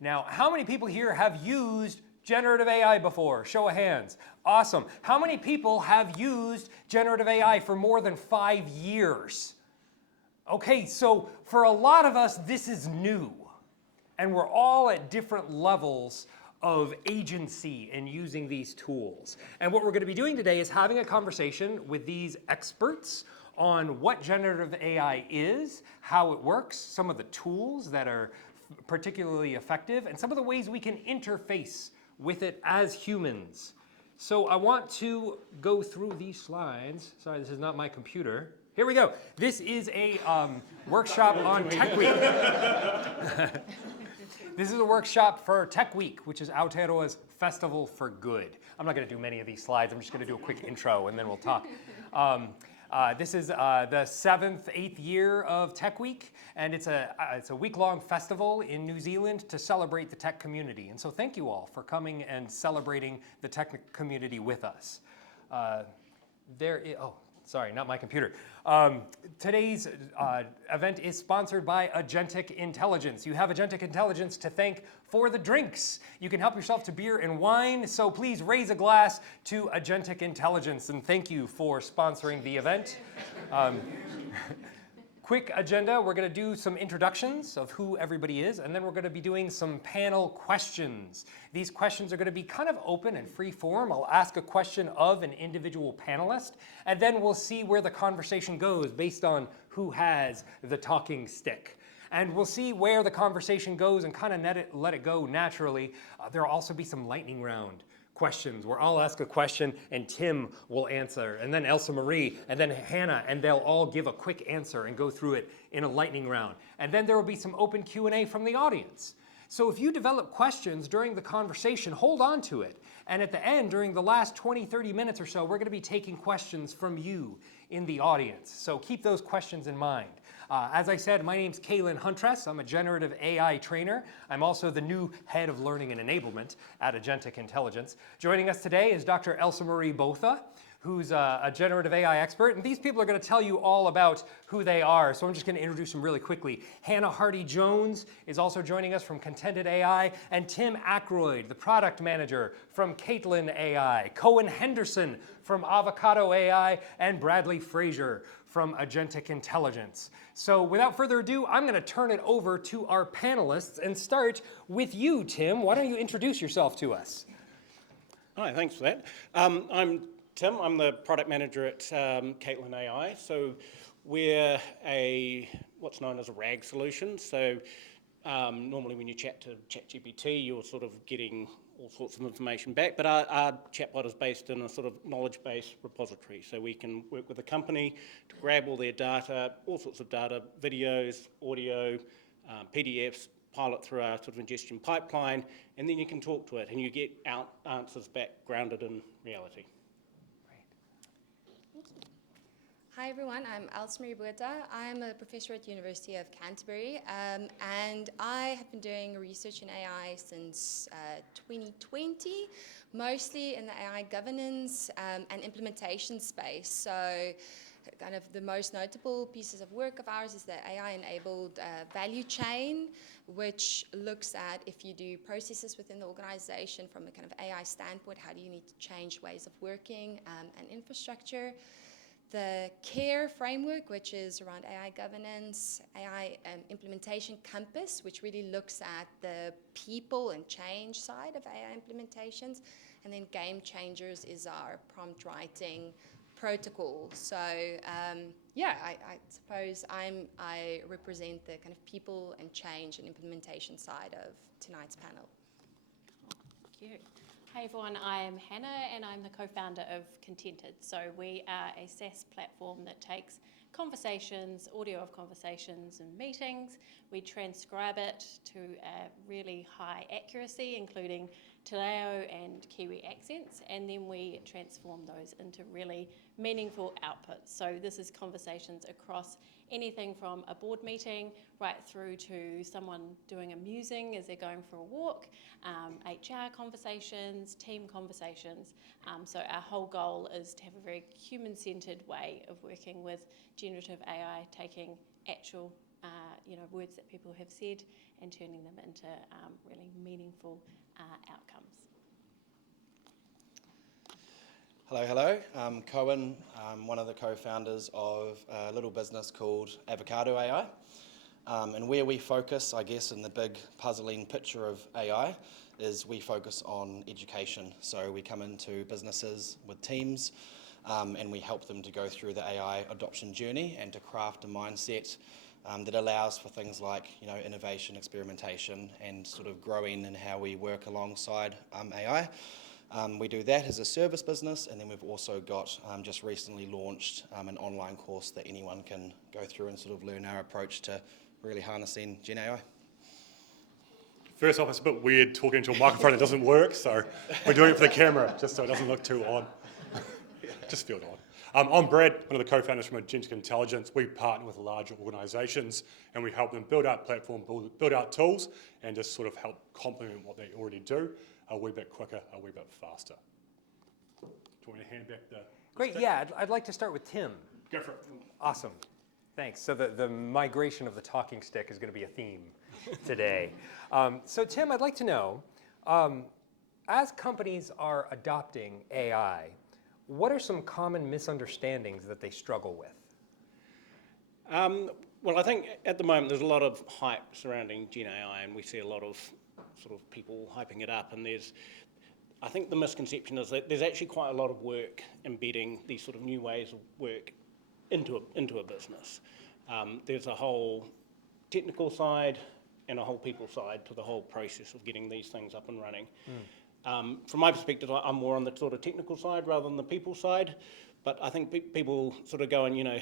Now, how many people here have used generative AI before? Show of hands. Awesome. How many people have used generative AI for more than 5 years? Okay, so for a lot of us, this is new. And we're all at different levels of agency in using these tools. And what we're going to be doing today is having a conversation with these experts on what generative AI is, how it works, some of the tools that are particularly effective, and some of the ways we can interface with it as humans. So I want to go through these slides. Sorry, this is not my computer. Here we go. This is a workshop on TechWeek. This is a workshop for TechWeek, which is Aotearoa's Festival for Good. I'm not going to do many of these slides. I'm just going to do a quick intro, and then we'll talk. This is the 7th, 8th year of TechWeek, and it's a week-long festival in New Zealand to celebrate the tech community. And so thank you all for coming and celebrating the tech community with us. Sorry, not my computer. Today's event is sponsored by Agentic Intelligence. You have Agentic Intelligence to thank for the drinks. You can help yourself to beer and wine, so please raise a glass to Agentic Intelligence, and thank you for sponsoring the event. Quick agenda, we're going to do some introductions of who everybody is, and then we're going to be doing some panel questions. These questions are going to be kind of open and free form. I'll ask a question of an individual panelist, and then we'll see where the conversation goes based on who has the talking stick. And we'll see where the conversation goes and kind of let it go naturally. There'll also be some lightning round questions where I'll ask a question and Tim will answer, and then Elsa Marie, and then Hannah, and they'll all give a quick answer and go through it in a lightning round. And then there will be some open Q&A from the audience. So if you develop questions during the conversation, hold on to it. And at the end, during the last 20, 30 minutes or so, we're going to be taking questions from you in the audience. So keep those questions in mind. As I said, my name's Kaylin Huntress. I'm a generative AI trainer. I'm also the new head of learning and enablement at Agentic Intelligence. Joining us today is Dr. Elsa Marie Botha, who's a generative AI expert. And these people are going to tell you all about who they are. So I'm just going to introduce them really quickly. Hannah Hardy-Jones is also joining us from Contented AI. And Tim Ackroyd, the product manager from Caitlin AI. Cohen Henderson from Avocado AI. And Bradley Frazier from Agentic Intelligence. So without further ado, I'm going to turn it over to our panelists and start with you, Tim. Why don't you introduce yourself to us? Hi, thanks for that. I'm Tim. I'm the product manager at Caitlin AI. So we're what's known as a RAG solution. So normally when you chat to ChatGPT, you're sort of getting all sorts of information back, but our chatbot is based in a sort of knowledge-based repository. So we can work with a company to grab all their data, all sorts of data, videos, audio, PDFs, pilot through our sort of ingestion pipeline, and then you can talk to it and you get answers back grounded in reality. Hi everyone, I'm Elsa Marie Botha. I'm a professor at the University of Canterbury, and I have been doing research in AI since 2020, mostly in the AI governance and implementation space. So kind of the most notable pieces of work of ours is the AI-enabled value chain, which looks at if you do processes within the organization from a kind of AI standpoint, how do you need to change ways of working and infrastructure. The CARE framework, which is around AI governance, AI implementation compass, which really looks at the people and change side of AI implementations. And then Game Changers is our prompt writing protocol. So yeah, I suppose I represent the kind of people and change and implementation side of tonight's panel. Thank you. Hey everyone, I'm Hannah and I'm the co-founder of Contented. So we are a SaaS platform that takes conversations, audio of conversations and meetings. We transcribe it to a really high accuracy, including Te Reo and Kiwi accents, and then we transform those into really meaningful outputs. So this is conversations across anything from a board meeting right through to someone doing a musing as they're going for a walk, HR conversations, team conversations. So our whole goal is to have a very human-centered way of working with generative AI, taking actual words that people have said and turning them into really meaningful outcomes. Hello. I'm Cohen. I'm one of the co-founders of a little business called Avocado AI. And where we focus, I guess, in the big puzzling picture of AI, is we focus on education. So we come into businesses with teams and we help them to go through the AI adoption journey and to craft a mindset that allows for things like innovation, experimentation, and sort of growing in how we work alongside AI. We do that as a service business, and then we've also got just recently launched an online course that anyone can go through and sort of learn our approach to really harnessing Gen AI. First off, it's a bit weird talking into a microphone that doesn't work, so we're doing it for the camera, just so it doesn't look too odd. Just feel odd. I'm Brad, one of the co-founders from Agentic Intelligence. We partner with larger organisations and we help them build out platform, build out tools, and just sort of help complement what they already do a wee bit quicker, a wee bit faster. Do you want me to hand back the Great, stick? yeah, I'd like to start with Tim. Go for it. Awesome, thanks. So the migration of the talking stick is going to be a theme today. So Tim, I'd like to know, as companies are adopting AI, what are some common misunderstandings that they struggle with? Well, I think at the moment there's a lot of hype surrounding Gen AI, and we see a lot of sort of people hyping it up. And I think the misconception is that there's actually quite a lot of work embedding these sort of new ways of work into a business. There's a whole technical side and a whole people side to the whole process of getting these things up and running. From my perspective, I'm more on the sort of technical side rather than the people side, but I think people sort of go and,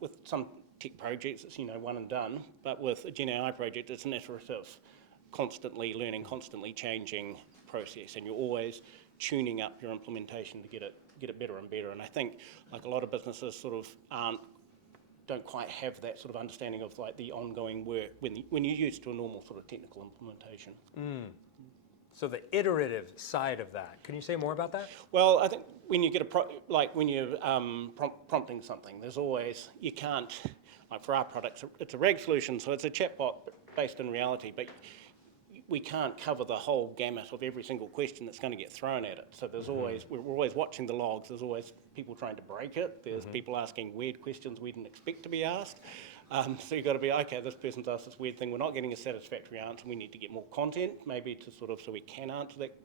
with some tech projects, it's, one and done, but with a Gen AI project, it's an iterative, constantly learning, constantly changing process, and you're always tuning up your implementation to get it better and better. And I think, like a lot of businesses sort of don't quite have that sort of understanding of like the ongoing work when you're used to a normal sort of technical implementation. So the iterative side of that, can you say more about that? Well, I think when you get when you're prompting something, there's always, you can't, like for our products, it's a RAG solution, so it's a chatbot based in reality, but we can't cover the whole gamut of every single question that's going to get thrown at it. So there's always, we're always watching the logs, there's always people trying to break it, there's people asking weird questions we didn't expect to be asked. So you've got to be, okay, this person's asked this weird thing, we're not getting a satisfactory answer, we need to get more content, maybe to sort of, so we can answer that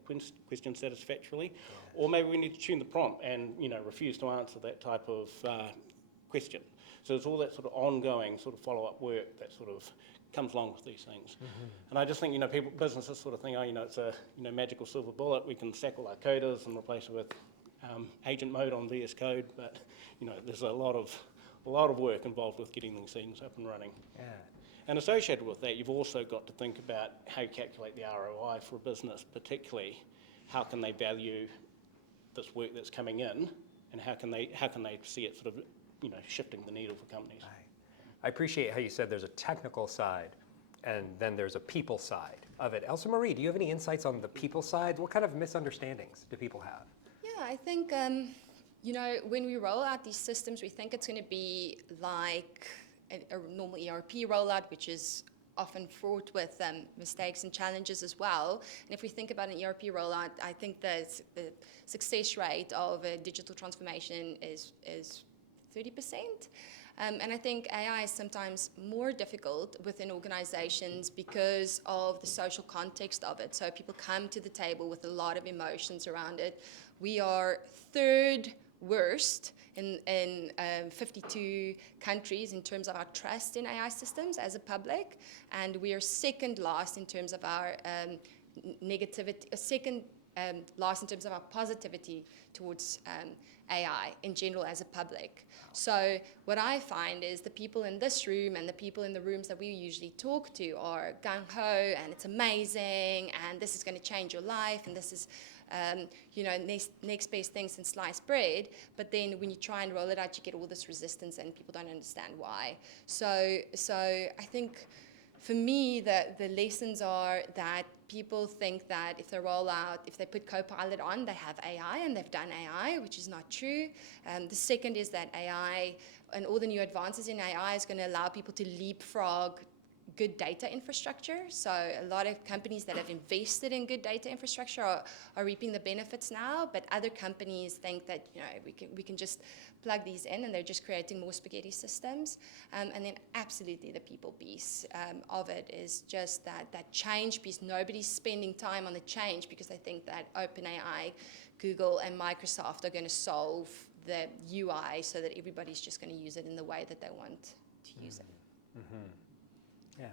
question satisfactorily, or maybe we need to tune the prompt and, refuse to answer that type of question. So it's all that sort of ongoing sort of follow-up work that sort of comes along with these things. And I just think, businesses sort of think, it's a, magical silver bullet, we can sack all our coders and replace it with agent mode on VS Code, but, there's a lot of work involved with getting these things up and running. Yeah. And associated with that, you've also got to think about how you calculate the ROI for a business, particularly how can they value this work that's coming in, and how can they see it sort of, shifting the needle for companies. I appreciate how you said there's a technical side and then there's a people side of it. Elsa Marie, do you have any insights on the people side? What kind of misunderstandings do people have? Yeah, I think, when we roll out these systems, we think it's going to be like a normal ERP rollout, which is often fraught with mistakes and challenges as well. And if we think about an ERP rollout, I think the success rate of a digital transformation is 30%. And I think AI is sometimes more difficult within organizations because of the social context of it. So people come to the table with a lot of emotions around it. We are third worst in 52 countries in terms of our trust in AI systems as a public, and we are second last in terms of our negativity, second last in terms of our positivity towards AI in general as a public. So what I find is the people in this room and the people in the rooms that we usually talk to are gung-ho and it's amazing and this is going to change your life and this is next best thing since sliced bread. But then when you try and roll it out, you get all this resistance and people don't understand why. So I think for me, the lessons are that people think that if they put Copilot on, they have AI and they've done AI, which is not true. The second is that AI and all the new advances in AI is going to allow people to leapfrog good data infrastructure. So a lot of companies that have invested in good data infrastructure are reaping the benefits now, but other companies think that we can just plug these in and they're just creating more spaghetti systems. And then absolutely the people piece of it is just that change piece. Nobody's spending time on the change because they think that OpenAI, Google and Microsoft are going to solve the UI so that everybody's just going to use it in the way that they want to use it. Mm-hmm. Yeah.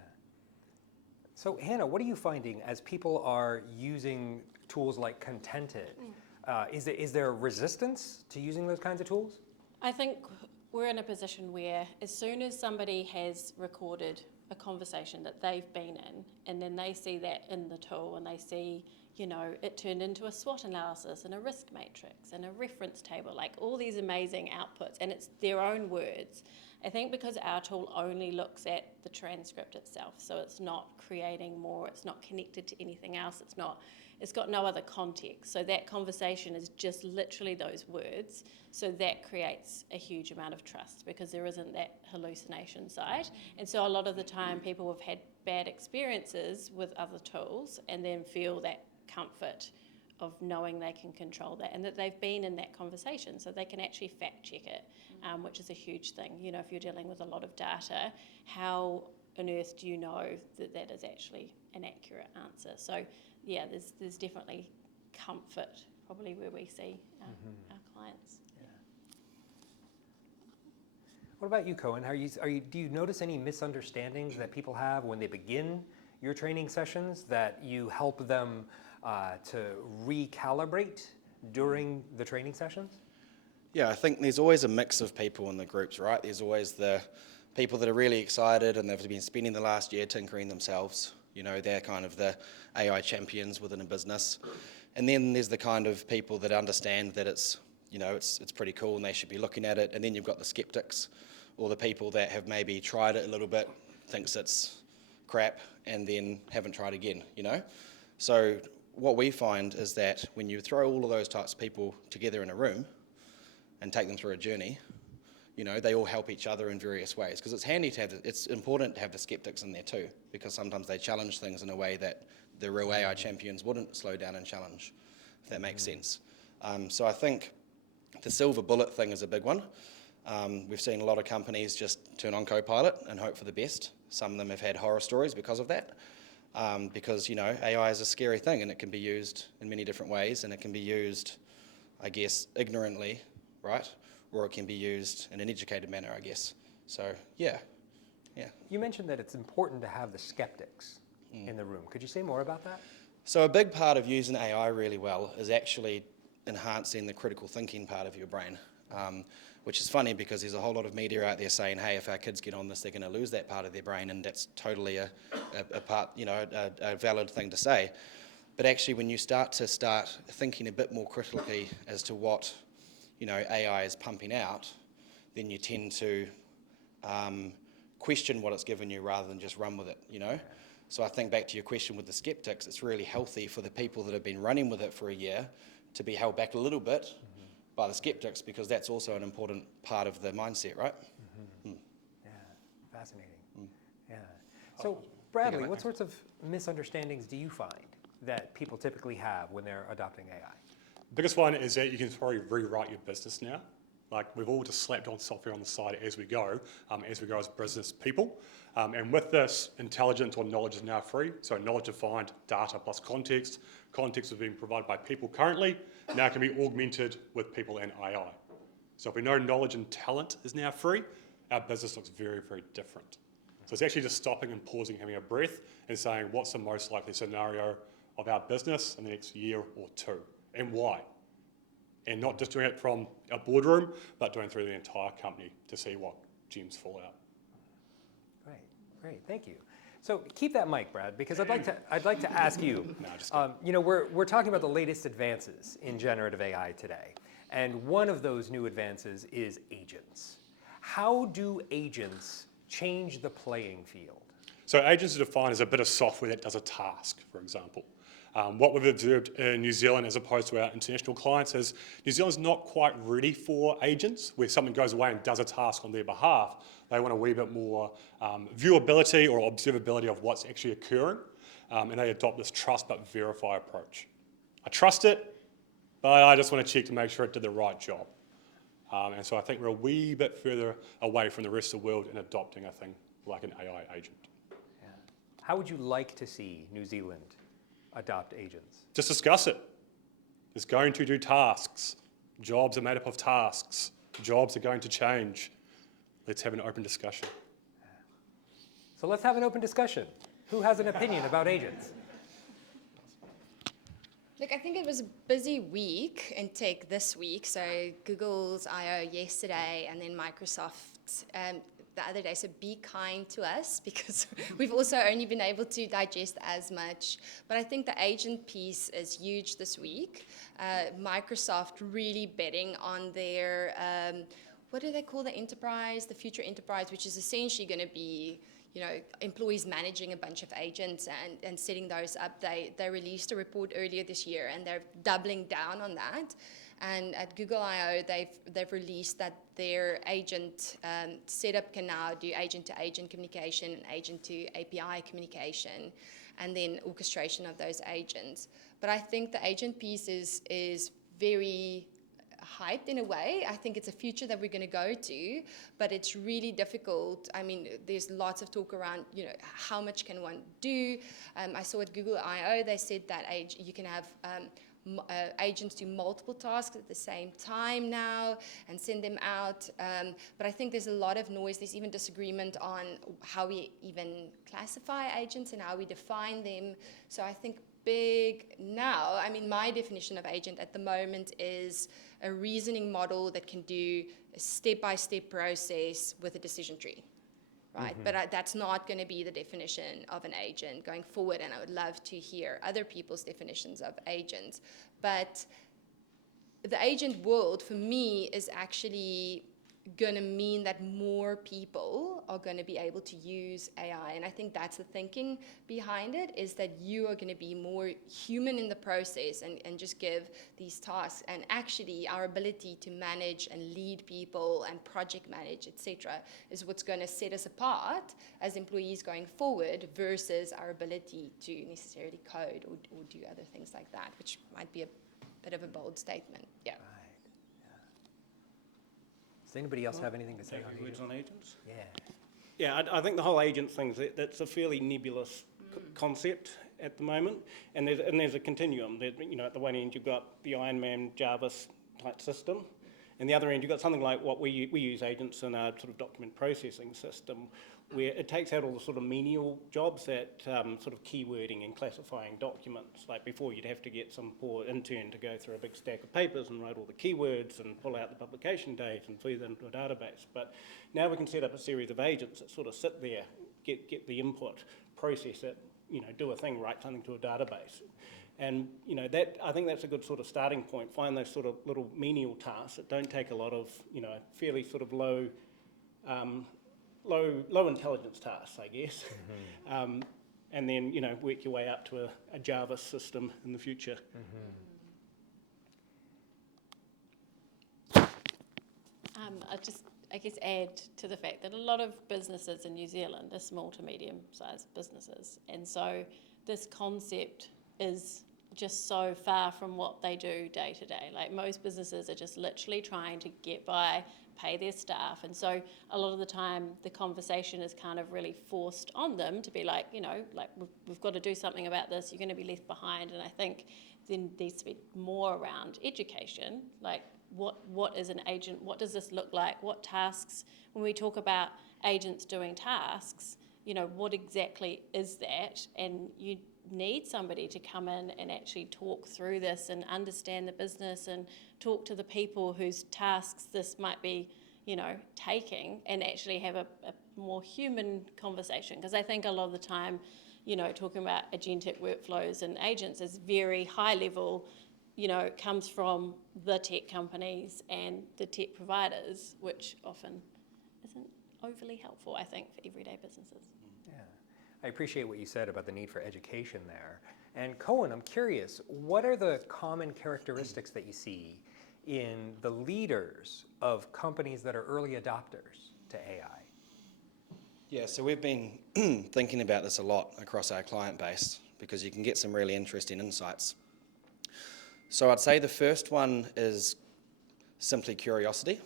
So Hannah, what are you finding as people are using tools like Contented? Is there resistance to using those kinds of tools? I think we're in a position where as soon as somebody has recorded a conversation that they've been in, and then they see that in the tool and they see, it turned into a SWOT analysis and a risk matrix and a reference table, like all these amazing outputs, and it's their own words. I think because our tool only looks at the transcript itself, so it's not creating more, it's not connected to anything else, it's got no other context. So that conversation is just literally those words. So that creates a huge amount of trust because there isn't that hallucination side. And so a lot of the time people have had bad experiences with other tools and then feel that comfort of knowing they can control that and that they've been in that conversation so they can actually fact check it, which is a huge thing. If you're dealing with a lot of data, how on earth do you know that that is actually an accurate answer? So yeah, there's definitely comfort probably where we see our clients. Yeah. What about you, Cohen? Do you notice any misunderstandings that people have when they begin your training sessions that you help them to recalibrate during the training sessions? Yeah, I think there's always a mix of people in the groups, right? There's always the people that are really excited and they've been spending the last year tinkering themselves. They're kind of the AI champions within a business. And then there's the kind of people that understand that it's pretty cool and they should be looking at it. And then you've got the skeptics or the people that have maybe tried it a little bit, thinks it's crap, and then haven't tried again, So what we find is that when you throw all of those types of people together in a room and take them through a journey, they all help each other in various ways. Because it's important to have the skeptics in there too, because sometimes they challenge things in a way that the real AI champions wouldn't slow down and challenge, if that makes sense. So I think the silver bullet thing is a big one. We've seen a lot of companies just turn on Copilot and hope for the best. Some of them have had horror stories because of that. Because AI is a scary thing and it can be used in many different ways, and it can be used, I guess, ignorantly, right? Or it can be used in an educated manner, I guess. So, yeah. You mentioned that it's important to have the skeptics in the room. Could you say more about that? So a big part of using AI really well is actually enhancing the critical thinking part of your brain, which is funny because there's a whole lot of media out there saying, hey, if our kids get on this, they're going to lose that part of their brain, and that's totally a valid thing to say. But actually, when you start thinking a bit more critically as to what AI is pumping out, then you tend to question what it's given you rather than just run with it, So I think back to your question with the skeptics, it's really healthy for the people that have been running with it for a year to be held back a little bit by the skeptics, because that's also an important part of the mindset, right? Yeah, fascinating. Yeah. So Bradley, what sorts of misunderstandings do you find that people typically have when they're adopting AI? Biggest one is that you can probably rewrite your business now. Like, we've all just slapped on software on the side as we go as business people. And with this, intelligence or knowledge is now free. So knowledge defined, data plus context. Context is being provided by people currently, now can be augmented with people and AI. So if we know knowledge and talent is now free, our business looks very, very different. So it's actually just stopping and pausing, having a breath, and saying what's the most likely scenario of our business in the next year or two, and why. And not just doing it from a boardroom, but doing it through the entire company to see what gems fall out. Great, thank you. So keep that mic, Brad, because I'd like to ask you. No, just kidding. We're talking about the latest advances in generative AI today, and one of those new advances is agents. How do agents change the playing field? So agents are defined as a bit of software that does a task, for example. What we've observed in New Zealand as opposed to our international clients is New Zealand's not quite ready for agents, where someone goes away and does a task on their behalf. They want a wee bit more viewability or observability of what's actually occurring, and they adopt this trust but verify approach. I trust it, but I just want to check to make sure it did the right job. And so I think we're a wee bit further away from the rest of the world in adopting a thing like an AI agent. Yeah. How would you like to see New Zealand adopt agents? Just discuss it. It's going to do tasks. Jobs are made up of tasks. Jobs are going to change. Let's have an open discussion. So let's have an open discussion. Who has an opinion about agents? Look, I think it was a busy week in tech this week. So Google's I.O. yesterday and then Microsoft the other day. So be kind to us because we've also only been able to digest as much. But I think the agent piece is huge this week. Microsoft really betting on their, what do they call the enterprise, the future enterprise, which is essentially going to be employees managing a bunch of agents and setting those up. They released a report earlier this year and they're doubling down on that. And at Google I.O., they've released that their agent setup can now do agent-to-agent communication and agent-to-API communication, and then orchestration of those agents. But I think the agent piece is very hyped in a way. I think it's a future that we're going to go to, but it's really difficult. I mean, there's lots of talk around, how much can one do? I saw at Google I.O. they said that you can have agents do multiple tasks at the same time now and send them out. But I think there's a lot of noise. There's even disagreement on how we even classify agents and how we define them. So I think my definition of agent at the moment is a reasoning model that can do a step-by-step process with a decision tree, right? Mm-hmm. But that's not going to be the definition of an agent going forward, and I would love to hear other people's definitions of agents. But the agent world, for me, is actually going to mean that more people are going to be able to use AI. And I think that's the thinking behind it, is that you are going to be more human in the process and just give these tasks. And actually our ability to manage and lead people and project manage, etc., is what's going to set us apart as employees going forward versus our ability to necessarily code or do other things like that, which might be a bit of a bold statement. Yeah. Does anybody else have anything to say on agents? Yeah. Yeah, I think the whole agent thing, that's a fairly nebulous concept at the moment, and there's a continuum. At the one end you've got the Iron Man Jarvis type system, and the other end you've got something like what we use agents in our sort of document processing system, where it takes out all the sort of menial jobs, that sort of keywording and classifying documents. Like before, you'd have to get some poor intern to go through a big stack of papers and write all the keywords and pull out the publication date and feed them into a database. But now we can set up a series of agents that sort of sit there, get the input, process it, do a thing, write something to a database. And I think that's a good sort of starting point. Find those sort of little menial tasks that don't take a lot of, fairly sort of low intelligence tasks, I guess. Mm-hmm. And then, work your way up to a Java system in the future. Mm-hmm. I guess add to the fact that a lot of businesses in New Zealand are small to medium-sized businesses. And so this concept is just so far from what they do day to day. Like most businesses are just literally trying to get by, pay their staff. And so a lot of the time the conversation is kind of really forced on them to be like, we've got to do something about this, you're going to be left behind. And I think there needs to be more around education, like what is an agent, what does this look like, what tasks, when we talk about agents doing tasks, what exactly is that? And you need somebody to come in and actually talk through this and understand the business and talk to the people whose tasks this might be, taking, and actually have a more human conversation. Because I think a lot of the time, talking about agentic workflows and agents is very high level, comes from the tech companies and the tech providers, which often isn't overly helpful, I think, for everyday businesses. Yeah. I appreciate what you said about the need for education there. And Cohen, I'm curious, what are the common characteristics that you see in the leaders of companies that are early adopters to AI? Yeah, so we've been thinking about this a lot across our client base because you can get some really interesting insights. So I'd say the first one is simply curiosity.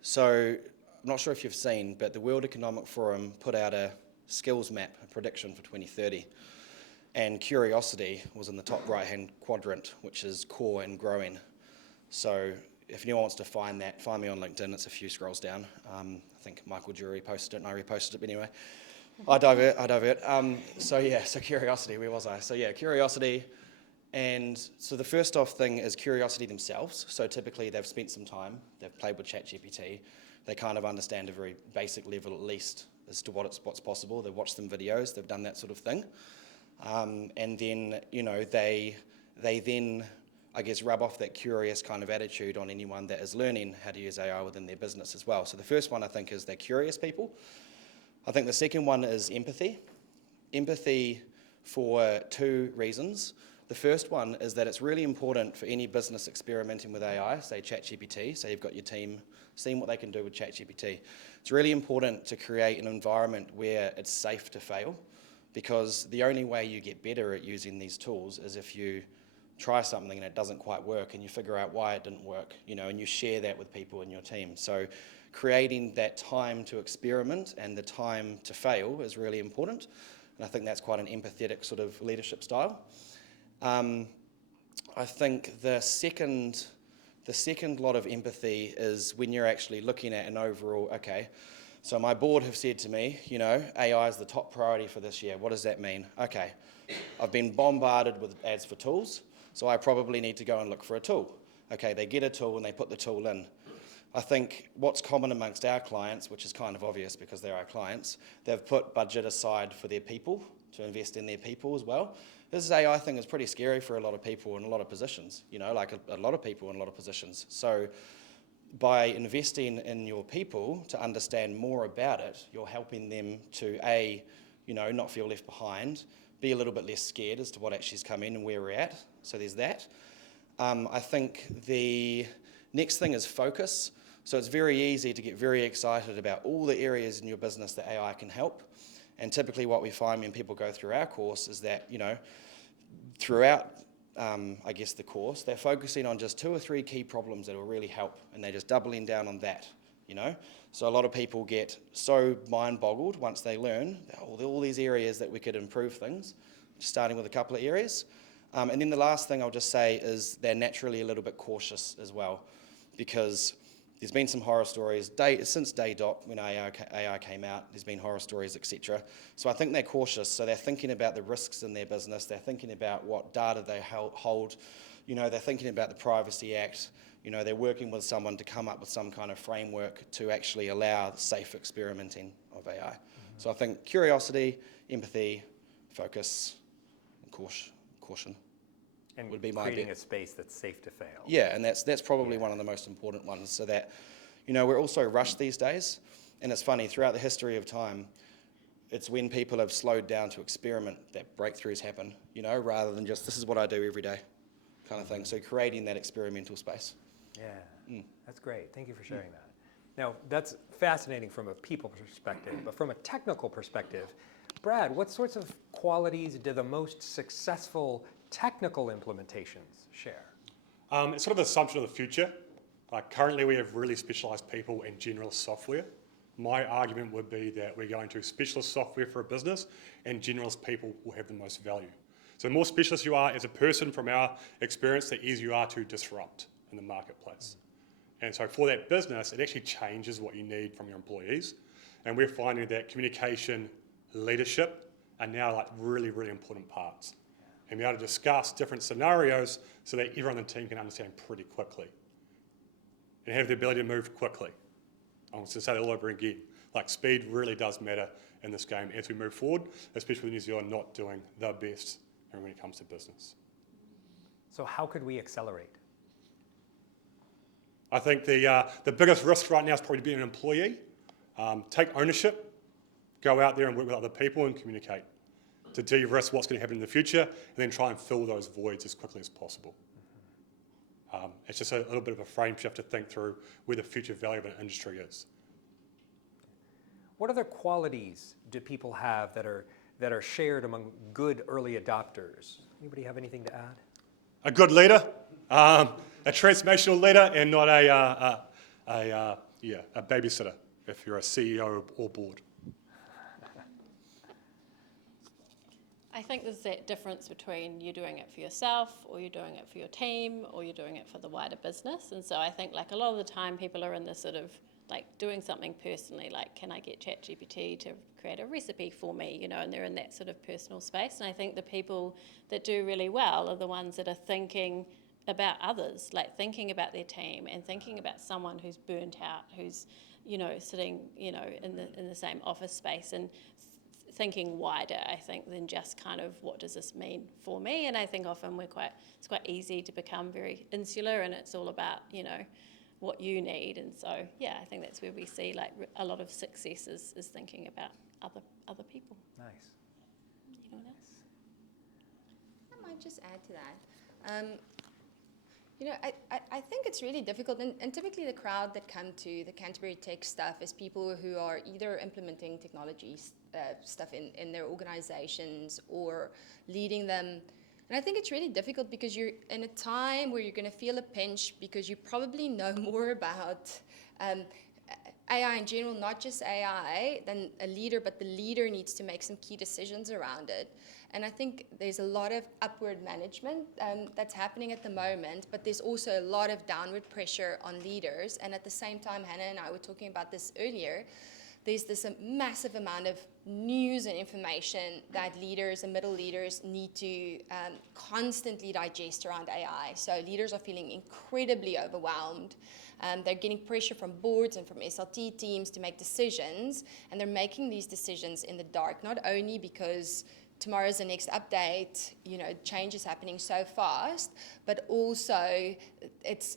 So I'm not sure if you've seen, but the World Economic Forum put out a skills map, a prediction for 2030. And curiosity was in the top right-hand quadrant, which is core and growing. So if anyone wants to find that, find me on LinkedIn. It's a few scrolls down. I think Michael Jury posted it and I reposted it, but anyway. I divert. So curiosity, where was I? So yeah, curiosity. And so the first off thing is curiosity themselves. So typically they've spent some time, they've played with ChatGPT, they kind of understand a very basic level at least as to what's possible. They've watched some videos, they've done that sort of thing. And then, they then, I guess, rub off that curious kind of attitude on anyone that is learning how to use AI within their business as well. So the first one I think is they're curious people. I think the second one is empathy. Empathy for two reasons. The first one is that it's really important for any business experimenting with AI, say ChatGPT, say you've got your team seeing what they can do with ChatGPT. It's really important to create an environment where it's safe to fail, because the only way you get better at using these tools is if you try something and it doesn't quite work and you figure out why it didn't work, and you share that with people in your team. So creating that time to experiment and the time to fail is really important. And I think that's quite an empathetic sort of leadership style. I think the second lot of empathy is when you're actually looking at an overall, okay, so my board have said to me, AI is the top priority for this year. What does that mean? Okay, I've been bombarded with ads for tools, so I probably need to go and look for a tool. Okay, they get a tool and they put the tool in. I think what's common amongst our clients, which is kind of obvious because they're our clients, they've put budget aside for their people, to invest in their people as well. This AI thing is pretty scary for a lot of people in a lot of positions, like a lot of people in a lot of positions. So by investing in your people to understand more about it, you're helping them to not feel left behind, be a little bit less scared as to what actually is coming and where we're at. So there's that. I think the next thing is focus. So it's very easy to get very excited about all the areas in your business that AI can help. And typically what we find when people go through our course is that, throughout, the course, they're focusing on just 2 or 3 key problems that will really help, and they're just doubling down on that, So a lot of people get so mind-boggled once they learn all these areas that we could improve things, starting with a couple of areas. And then the last thing I'll just say is they're naturally a little bit cautious as well, because there's been some horror stories since day dot when AI came out. There's been horror stories, etc. So I think they're cautious. So they're thinking about the risks in their business. They're thinking about what data they hold. They're thinking about the Privacy Act. They're working with someone to come up with some kind of framework to actually allow safe experimenting of AI. Mm-hmm. So I think curiosity, empathy, focus, and caution. And would be my creating bet. a space that's safe to fail. Yeah, and that's probably one of the most important ones, so that, we're also rushed these days, and it's funny, throughout the history of time, it's when people have slowed down to experiment that breakthroughs happen, rather than just, this is what I do every day kind of thing. So creating that experimental space. Yeah, That's great. Thank you for sharing that. Now, that's fascinating from a people perspective, but from a technical perspective, Brad, what sorts of qualities do the most successful technical implementations share? It's sort of an assumption of the future. Currently, we have really specialised people in generalist software. My argument would be that we're going to specialist software for a business, and generalist people will have the most value. So the more specialist you are as a person, from our experience, the easier you are to disrupt in the marketplace. And so for that business, it actually changes what you need from your employees. And we're finding that communication, leadership are now really, really important parts. And be able to discuss different scenarios so that everyone on the team can understand pretty quickly. And have the ability to move quickly. I want to say that all over again. Speed really does matter in this game as we move forward, especially with New Zealand not doing the best when it comes to business. So how could we accelerate? I think the biggest risk right now is probably being an employee. Take ownership. Go out there and work with other people and communicate to de-risk what's going to happen in the future, and then try and fill those voids as quickly as possible. It's just a little bit of a frame shift to think through where the future value of an industry is. What other qualities do people have that are shared among good early adopters? Anybody have anything to add? A good leader, a transformational leader, and not a babysitter if you're a CEO or board. I think there's that difference between you doing it for yourself, or you're doing it for your team, or you're doing it for the wider business. And so I think like a lot of the time people are in this sort of like doing something personally, like can I get ChatGPT to create a recipe for me, you know, and they're in that sort of personal space. And I think the people that do really well are the ones that are thinking about others, like thinking about their team and thinking about someone who's burnt out, who's, you know, sitting, you know, in the same office space, and thinking wider, I think, than just kind of what does this mean for me. And I think often it's quite easy to become very insular, and it's all about, you know, what you need. And so, yeah, I think that's where we see like a lot of success is thinking about other people. Nice. Anyone else? I might just add to that. You know, I think it's really difficult, and typically the crowd that come to the Canterbury Tech stuff is people who are either implementing technology stuff in their organizations or leading them. And I think it's really difficult because you're in a time where you're going to feel a pinch because you probably know more about AI in general, not just AI, than a leader, but the leader needs to make some key decisions around it. And I think there's a lot of upward management that's happening at the moment, but there's also a lot of downward pressure on leaders. And at the same time, Hannah and I were talking about this earlier, there's this massive amount of news and information that leaders and middle leaders need to constantly digest around AI. So leaders are feeling incredibly overwhelmed. They're getting pressure from boards and from SLT teams to make decisions, and they're making these decisions in the dark, not only because tomorrow's the next update, you know, change is happening so fast, but also it's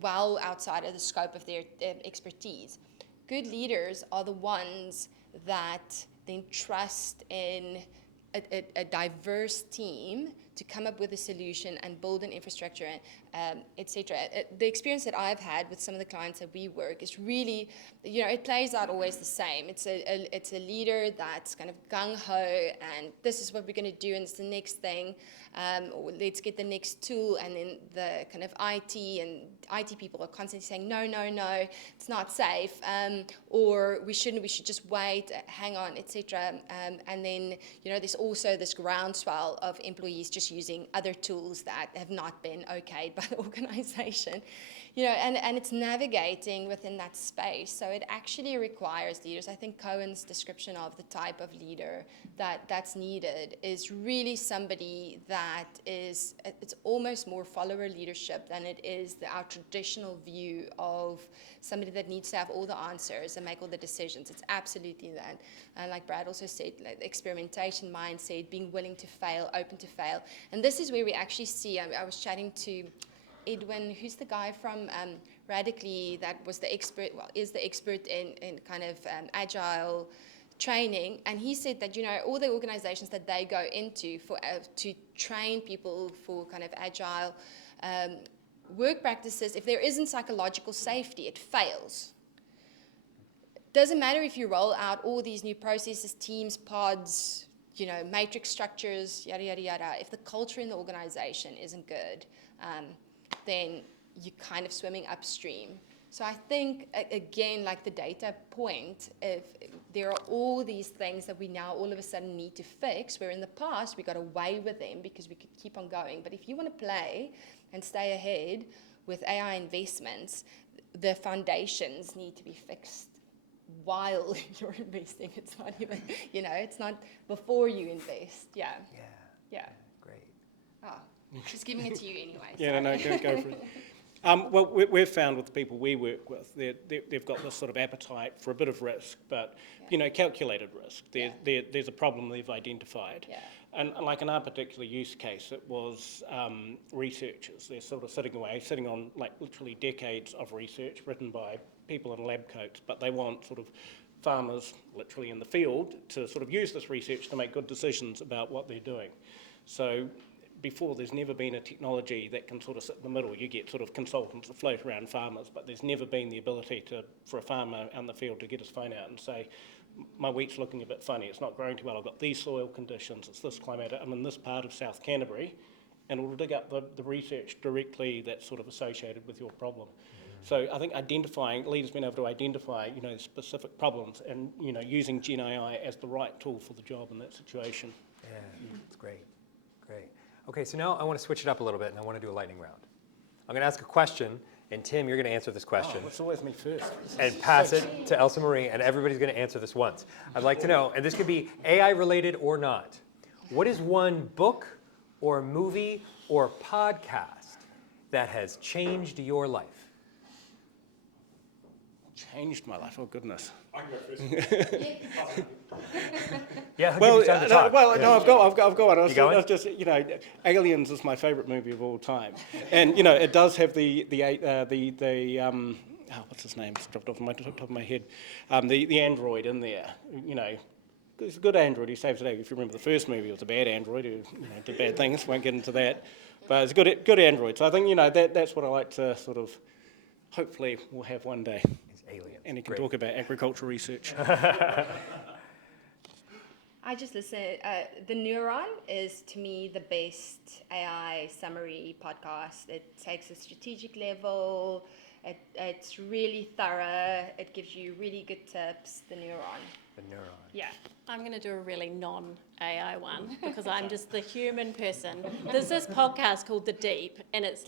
well outside of the scope of their expertise. Good leaders are the ones that then trust in a diverse team to come up with a solution and build an infrastructure, etc. The experience that I've had with some of the clients that we work is really, you know, it plays out always the same. It's a leader that's kind of gung-ho, and this is what we're going to do, and it's the next thing. Or let's get the next tool, and then the kind of IT people are constantly saying, no, it's not safe, or we should just wait, hang on, etc. And then, you know, there's also this groundswell of employees just using other tools that have not been okayed by the organization. You know, and it's navigating within that space. So it actually requires leaders. I think Cohen's description of the type of leader that's needed is really somebody that is, it's almost more follower leadership than it is our traditional view of somebody that needs to have all the answers and make all the decisions. It's absolutely that. And like Brad also said, like the experimentation mindset, being willing to fail, open to fail. And this is where we actually see, I was chatting to Edwin, who's the guy from Radically that was the expert, well, is the expert in kind of agile training, and he said that, you know, all the organizations that they go into for to train people for kind of agile work practices, if there isn't psychological safety, it fails. Doesn't matter if you roll out all these new processes, teams, pods, you know, matrix structures, yada, yada, yada. If the culture in the organization isn't good, then you're kind of swimming upstream. So I think, again, like the data point, if there are all these things that we now all of a sudden need to fix, where in the past we got away with them because we could keep on going. But if you want to play and stay ahead with AI investments, the foundations need to be fixed while you're investing. It's not even, you know, it's not before you invest. Yeah. Great. Oh, just giving it to you anyway. Yeah, no, go for it. Well, we've found with the people we work with, they've got this sort of appetite for a bit of risk, but, you know, calculated risk. There's a problem they've identified. Yeah. And like in our particular use case, it was researchers. They're sort of sitting on like literally decades of research written by people in lab coats, but they want sort of farmers, literally in the field, to sort of use this research to make good decisions about what they're doing. So before, there's never been a technology that can sort of sit in the middle. You get sort of consultants that float around farmers, but there's never been the ability for a farmer out in the field to get his phone out and say, my wheat's looking a bit funny, it's not growing too well, I've got these soil conditions, it's this climate, I'm in this part of South Canterbury, and it'll dig up the research directly that's sort of associated with your problem. So I think leaders being able to identify, specific problems and, using Gen AI as the right tool for the job in that situation. Yeah, that's great. Great. Okay, so now I want to switch it up a little bit and I want to do a lightning round. I'm going to ask a question, and Tim, you're going to answer this question. Oh, it's always me first. And pass it to Elsa Marie, and everybody's going to answer this once. I'd like to know, and this could be AI related or not, what is one book or movie or podcast that has changed your life? Changed my life, oh goodness. I can go first. Yeah, I'll Well, give you time to talk. no, I've got one. I was going? just, Aliens is my favourite movie of all time, and it does have the what's his name? It's dropped off my top of my head. The android in there. It's a good android. He saves the day. If you remember the first movie, it was a bad android who did bad things. Won't get into that, but it's a good android. So I think that's what I like to sort of. Hopefully, we'll have one day. Aliens. And he can Great. talk about agricultural research. I just listen. The Neuron is, to me, the best AI summary podcast. It takes a strategic level. It's really thorough. It gives you really good tips. The Neuron. The Neuron. Yeah, I'm going to do a really non-AI one because I'm just the human person. There's this podcast called The Deep, and it's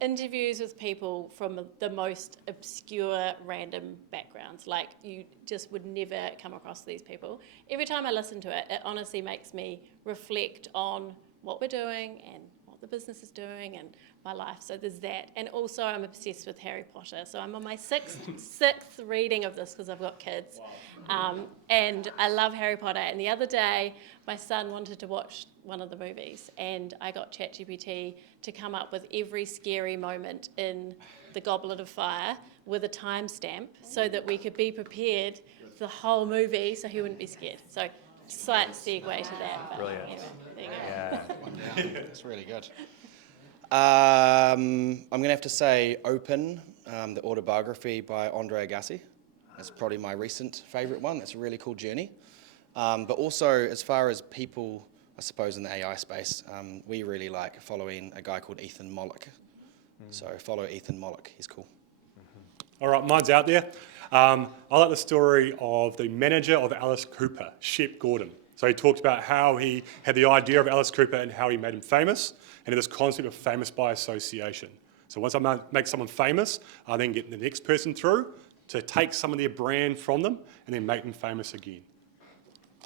interviews with people from the most obscure, random backgrounds. Like, you just would never come across these people. Every time I listen to it, it honestly makes me reflect on what we're doing and what the business is doing and my life. So there's that. And also I'm obsessed with Harry Potter. So I'm on my sixth reading of this because I've got kids. And I love Harry Potter. And the other day, my son wanted to watch one of the movies, and I got ChatGPT to come up with every scary moment in the Goblet of Fire with a timestamp so that we could be prepared for the whole movie so he wouldn't be scared. So slight segue to that. But Brilliant. Anyway, there you go. Yeah. That's really good. I'm going to have to say Open, the autobiography by Andre Agassi. That's probably my recent favourite one. That's a really cool journey. But also, as far as people, I suppose, in the AI space, we really like following a guy called Ethan Mollick. So follow Ethan Mollick. He's cool. All right, mine's out there. I like the story of the manager of Alice Cooper, Shep Gordon. So he talks about how he had the idea of Alice Cooper and how he made him famous, and this concept of famous by association. So once I make someone famous, I then get the next person through to take some of their brand from them and then make them famous again.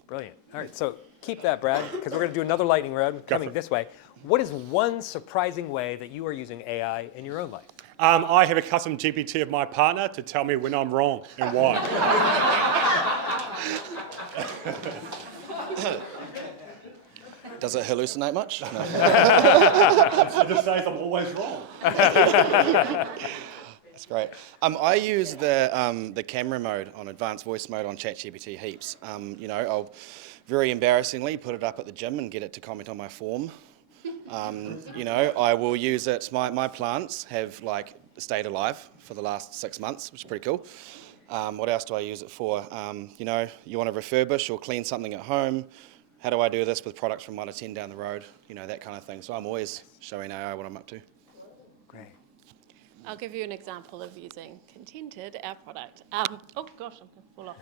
Brilliant. All right, so keep that, Brad, because we're going to do another lightning round coming this way. What is one surprising way that you are using AI in your own life? I have a custom GPT of my partner to tell me when I'm wrong and why. Does it hallucinate much? No. It just says I'm always wrong. That's great. I use the camera mode on advanced voice mode on ChatGPT heaps. I'll very embarrassingly put it up at the gym and get it to comment on my form. I will use it. My plants have stayed alive for the last 6 months, which is pretty cool. What else do I use it for? You want to refurbish or clean something at home. How do I do this with products from 1 to 10 down the road? That kind of thing. So I'm always showing AI what I'm up to. Great. I'll give you an example of using Contented, our product. Oh gosh, I'm going to fall off.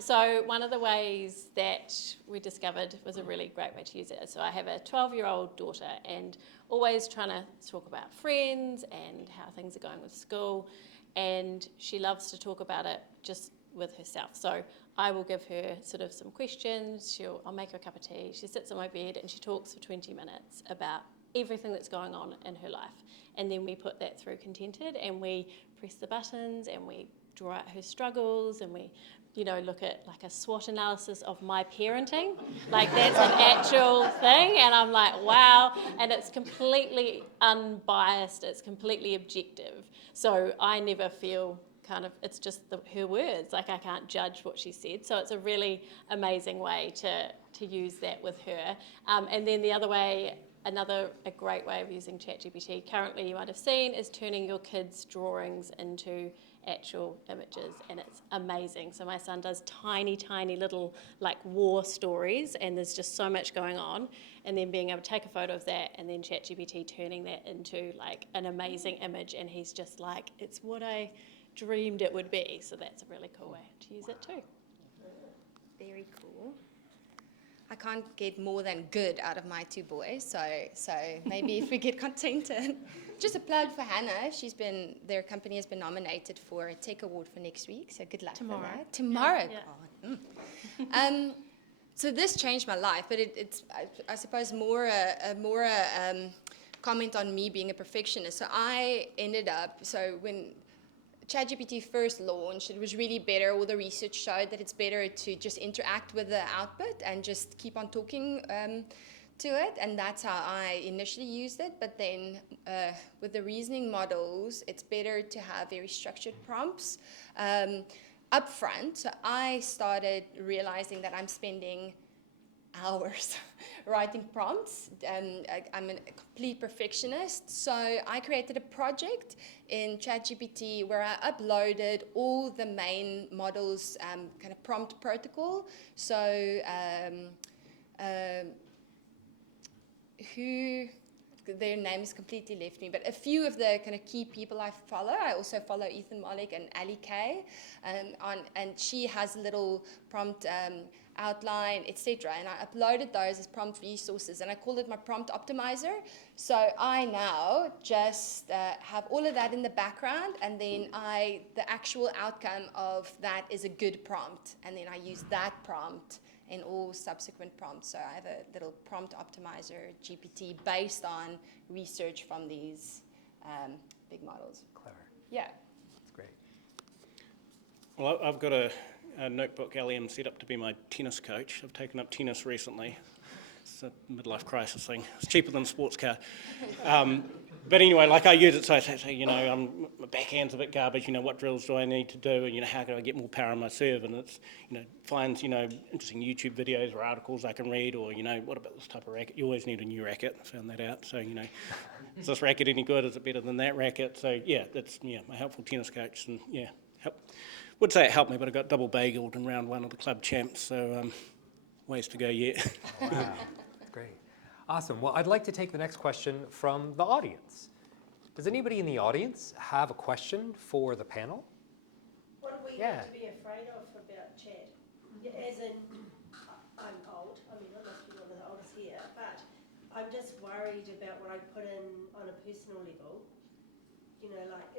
So one of the ways that we discovered was a really great way to use it. So I have a 12-year-old daughter, and always trying to talk about friends and how things are going with school, and she loves to talk about it just with herself. So I will give her sort of some questions. I'll make her a cup of tea. She sits on my bed and she talks for 20 minutes about everything that's going on in her life. And then we put that through Contented, and we press the buttons and we draw out her struggles, and we look at a SWOT analysis of my parenting. That's an actual thing, and I'm like, wow. And it's completely unbiased, it's completely objective. So I never feel it's just her words. Like, I can't judge what she said. So it's a really amazing way to use that with her. And then the other way, a great way of using ChatGPT, currently you might have seen, is turning your kids' drawings into actual images, and it's amazing. So my son does tiny little like war stories, and there's just so much going on, and then being able to take a photo of that and then ChatGPT turning that into like an amazing image, and he's just like, it's what I dreamed it would be. So that's a really cool way to use it too. Very cool. I can't get more than good out of my two boys, so maybe if we get contented. Just a plug for Hannah. Their company has been nominated for a Tech Award for next week, so good luck Tomorrow. for that. Tomorrow. Yeah. God. So this changed my life, but it's I suppose more a comment on me being a perfectionist. So I ended up, when ChatGPT first launched, it was really better. All the research showed that it's better to just interact with the output and just keep on talking to it, and that's how I initially used it. But then with the reasoning models, it's better to have very structured prompts up front. So I started realizing that I'm spending hours writing prompts. I'm a complete perfectionist, so I created a project in ChatGPT where I uploaded all the main models' kind of prompt protocol. So their names completely left me, but a few of the kind of key people I follow. I also follow Ethan Mollick and Ali Kay, and she has a little prompt outline, etc. And I uploaded those as prompt resources, and I called it my prompt optimizer. So I now just have all of that in the background, and then the actual outcome of that is a good prompt, and then I use that prompt in all subsequent prompts. So I have a little prompt optimizer GPT based on research from these big models. Clever. Yeah. That's great. Well, I've got a notebook LM set up to be my tennis coach. I've taken up tennis recently. It's a midlife crisis thing. It's cheaper than a sports car. But anyway, like I use it, so I say, my backhand's a bit garbage, what drills do I need to do, and, how can I get more power on my serve? And it's, finds, interesting YouTube videos or articles I can read, or, what about this type of racket? You always need a new racket. I found that out. So, is this racket any good? Is it better than that racket? So, yeah, that's, my helpful tennis coach, and, would say it helped me, but I got double bageled in round one of the club champs, so ways to go yet. Wow, great. Awesome. Well, I'd like to take the next question from the audience. Does anybody in the audience have a question for the panel? What do we have to be afraid of about chat? As in, I'm old, I must be one of the oldest here, but I'm just worried about what I put in on a personal level.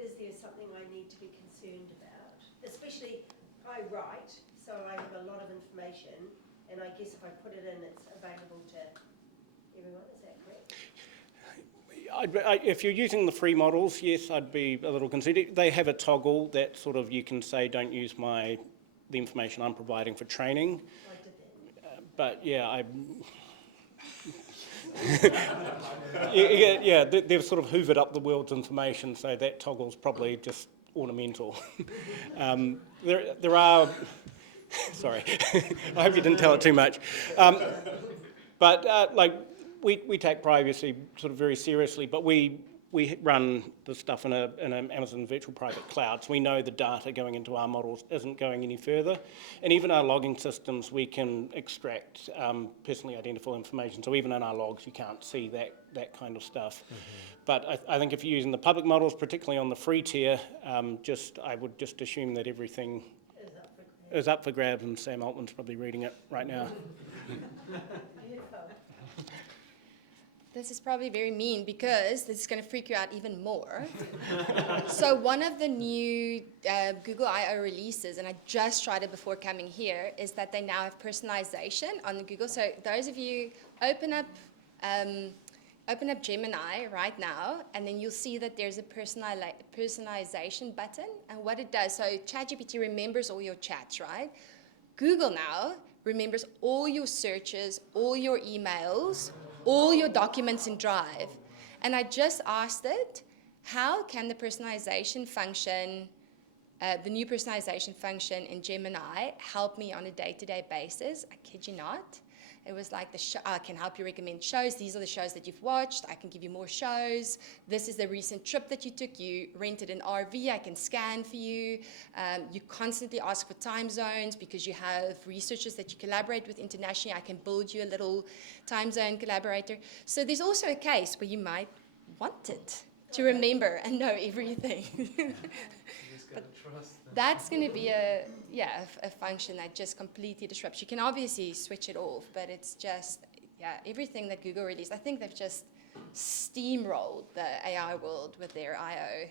Is there something I need to be concerned about? Especially, I write, so I have a lot of information, and I guess if I put it in, it's available to everyone. Is that correct? If you're using the free models, yes, I'd be a little concerned. They have a toggle that sort of, you can say, don't use the information I'm providing for training. I did that. But yeah, they've sort of hoovered up the world's information, so that toggle's probably just ornamental. There are, sorry, I hope you didn't tell it too much. But we take privacy sort of very seriously, but we run the stuff in an Amazon virtual private cloud, so we know the data going into our models isn't going any further. And even our logging systems, we can extract personally identifiable information. So even in our logs, you can't see that kind of stuff. Mm-hmm. But I think if you're using the public models, particularly on the free tier, I would just assume that everything is up for grabs, and Sam Altman's probably reading it right now. This is probably very mean because this is going to freak you out even more. So one of the new Google I/O releases, and I just tried it before coming here, is that they now have personalization on the Google. So those of you, open up Gemini right now, and then you'll see that there's a personalization button. And what it does, so ChatGPT remembers all your chats, right? Google now remembers all your searches, all your emails, all your documents in Drive. And I just asked it, how can the personalization function the new personalization function in Gemini helped me on a day-to-day basis. I kid you not. It was like I can help you recommend shows. These are the shows that you've watched. I can give you more shows. This is the recent trip that you took. You rented an RV. I can scan for you. You constantly ask for time zones because you have researchers that you collaborate with internationally. I can build you a little time zone collaborator. So there's also a case where you might want it to remember and know everything. That's going to be a function that just completely disrupts. You can obviously switch it off, but it's just, everything that Google released. I think they've just steamrolled the AI world with their I/O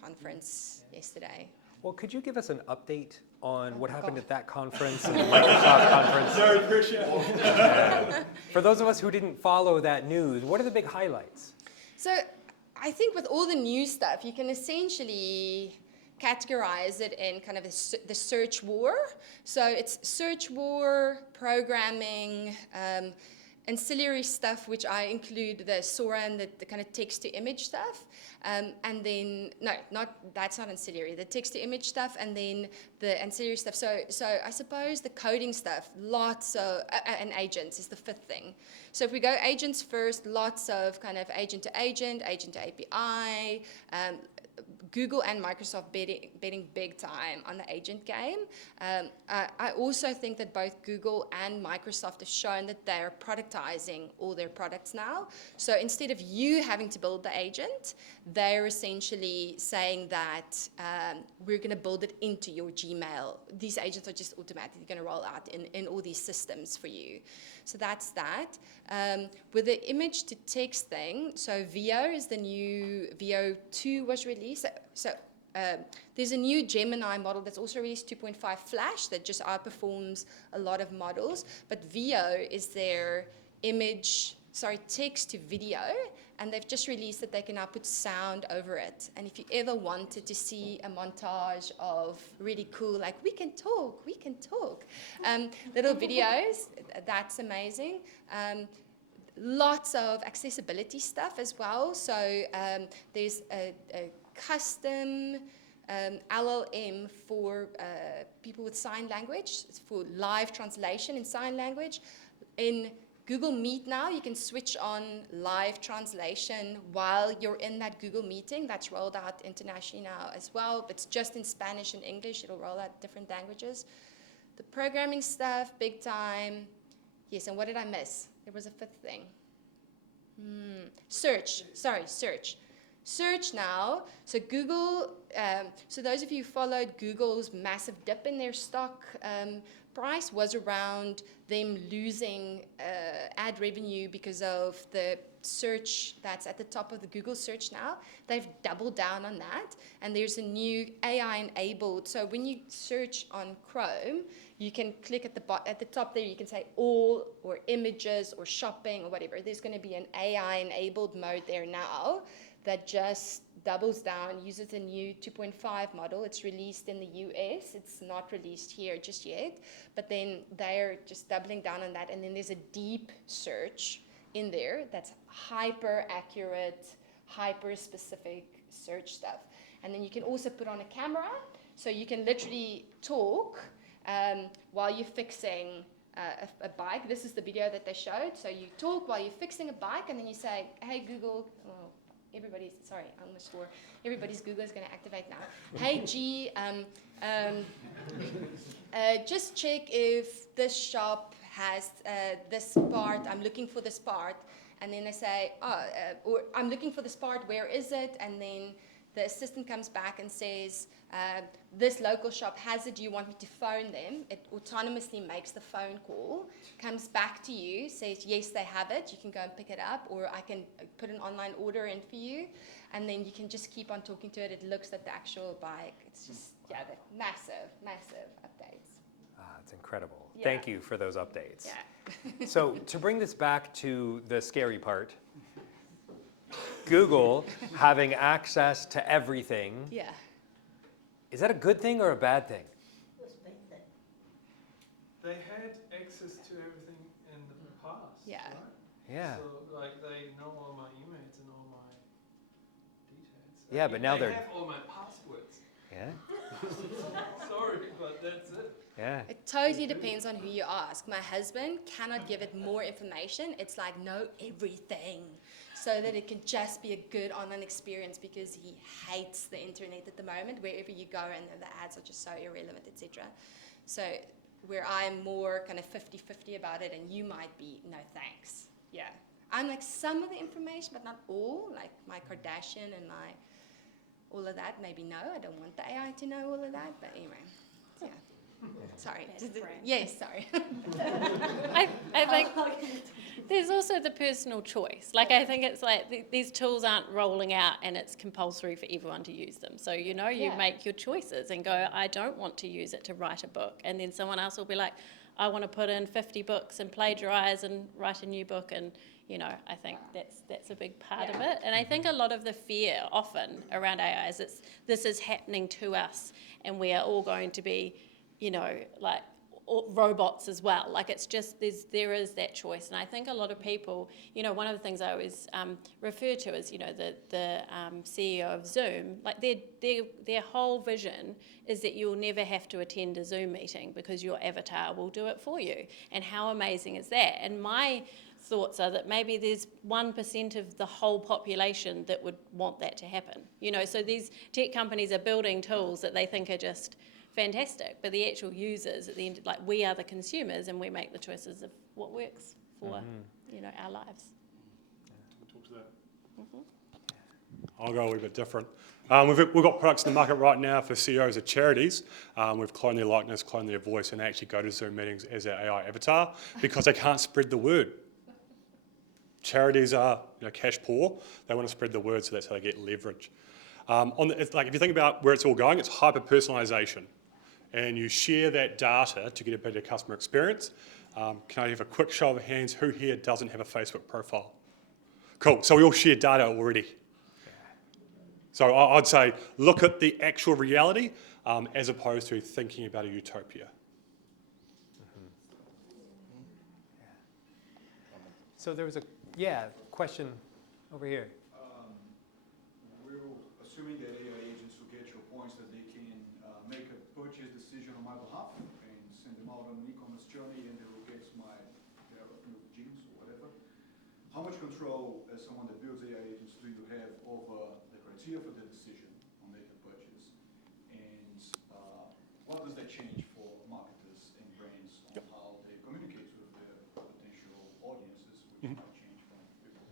conference yesterday. Well, could you give us an update on what happened at that conference and the Microsoft conference? No pressure. For those of us who didn't follow that news, what are the big highlights? So I think with all the new stuff, you can essentially categorize it in kind of the search war. So it's search war, programming, ancillary stuff, which I include the Sora and the kind of text-to-image stuff. And then, that's not ancillary, the text-to-image stuff, and then the ancillary stuff. So I suppose the coding stuff, lots of, and agents is the fifth thing. So if we go agents first, lots of kind of agent-to-agent, agent-to-API, Google and Microsoft betting big time on the agent game. I also think that both Google and Microsoft have shown that they're productizing all their products now. So instead of you having to build the agent, they're essentially saying that we're going to build it into your Gmail. These agents are just automatically going to roll out in all these systems for you. So that's that. With the image to text thing, so VO is the new, VO 2 was released. So there's a new Gemini model that's also released 2.5 Flash that just outperforms a lot of models. But VO is their text to video, and they've just released that they can now put sound over it. And if you ever wanted to see a montage of really cool, like we can talk, little videos, that's amazing. Lots of accessibility stuff as well. So there's a custom LLM for people with sign language, for live translation in sign language. In Google Meet now, you can switch on live translation while you're in that Google meeting. That's rolled out internationally now as well. It's just in Spanish and English. It'll roll out different languages. The programming stuff, big time. Yes, and what did I miss? There was a fifth thing. Search. Search now. So Google, so those of you who followed Google's massive dip in their stock price was around them losing ad revenue because of the search that's at the top of the Google search now. They've doubled down on that, and there's a new AI-enabled. So when you search on Chrome, you can click at the top there. You can say all or images or shopping or whatever. There's going to be an AI-enabled mode there now that just doubles down, uses a new 2.5 model. It's released in the US. It's not released here just yet. But then they're just doubling down on that. And then there's a deep search in there that's hyper accurate, hyper specific search stuff. And then you can also put on a camera, so you can literally talk while you're fixing a bike. This is the video that they showed. So you talk while you're fixing a bike, and then you say, hey, Google, everybody's Google is going to activate now. Hey, G, just check if this shop has this part. I'm looking for this part. And then they say, or I'm looking for this part, where is it? And then the assistant comes back and says, this local shop has it, do you want me to phone them? It autonomously makes the phone call, comes back to you, says, yes, they have it, you can go and pick it up, or I can put an online order in for you, and then you can just keep on talking to it. It looks at the actual bike. It's just, the massive, massive updates. It's incredible. Yeah. Thank you for those updates. Yeah. So to bring this back to the scary part, Google having access to everything, Yeah. is that a good thing or a bad thing? What's the big thing? They had access to everything in the past, Yeah. right? Yeah. So, like, they know all my emails and all my details. Yeah, but now they they're- have all my passwords. Yeah. Sorry, but that's it. Yeah. It totally depends on who you ask. My husband cannot give it more information. It's like, know everything, so that it can just be a good online experience, because he hates the internet at the moment, wherever you go, and the ads are just so irrelevant, etc. So where I'm more kind of 50-50 about it, and you might be, no thanks. Yeah. I'm like some of the information, but not all, like my Kardashian and my all of that, maybe no, I don't want the AI to know all of that, but anyway, yeah. Sorry. Yes, sorry. I think there's also the personal choice. Like, I think it's like these tools aren't rolling out and it's compulsory for everyone to use them. So, you Yeah. make your choices and go, I don't want to use it to write a book. And then someone else will be like, I want to put in 50 books and plagiarize and write a new book. And, I think that's a big part of it. And I think a lot of the fear often around AI is this is happening to us and we are all going to be, like robots as well. Like, it's just, there is that choice. And I think a lot of people, one of the things I always refer to is, the CEO of Zoom, like their whole vision is that you'll never have to attend a Zoom meeting because your avatar will do it for you. And how amazing is that? And my thoughts are that maybe there's 1% of the whole population that would want that to happen. So these tech companies are building tools that they think are just fantastic, but the actual users at the end, like, we are the consumers and we make the choices of what works for our lives. Talk to that. I'll go a wee bit different. We've got products in the market right now for CEOs of charities. We've cloned their likeness, cloned their voice, and actually go to Zoom meetings as their AI avatar because they can't spread the word. Charities are cash poor. They want to spread the word, so that's how they get leverage. If you think about where it's all going, it's hyper-personalisation. And you share that data to get a better customer experience. Can I have a quick show of hands? Who here doesn't have a Facebook profile? Cool, so we all share data already. So I'd say look at the actual reality as opposed to thinking about a utopia. So there was a question over here. We're assuming that AI agents will get your points that they can make a purchase decision on my behalf and send them out on an e-commerce journey, and they will get my pair of new jeans or whatever. How much control, as someone that builds AI agents, do you have over the criteria for the decision on making a purchase? And what does that change for marketers and brands on how they communicate with their potential audiences, which might change from people?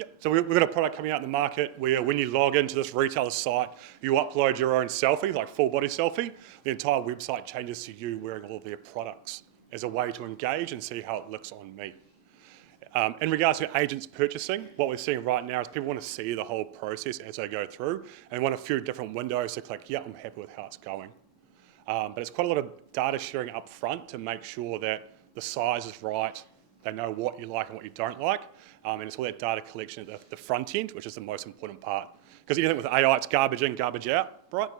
Yeah, so we've got a product coming out in the market where when you log into this retailer site, you upload your own selfie, like full body selfie. The entire website changes to you wearing all of their products as a way to engage and see how it looks on me. In regards to agents purchasing, what we're seeing right now is people want to see the whole process as they go through and want a few different windows to click, yeah, I'm happy with how it's going. But it's quite a lot of data sharing up front to make sure that the size is right, they know what you like and what you don't like, and it's all that data collection at the front end, which is the most important part. Because anything with AI, it's garbage in, garbage out, right?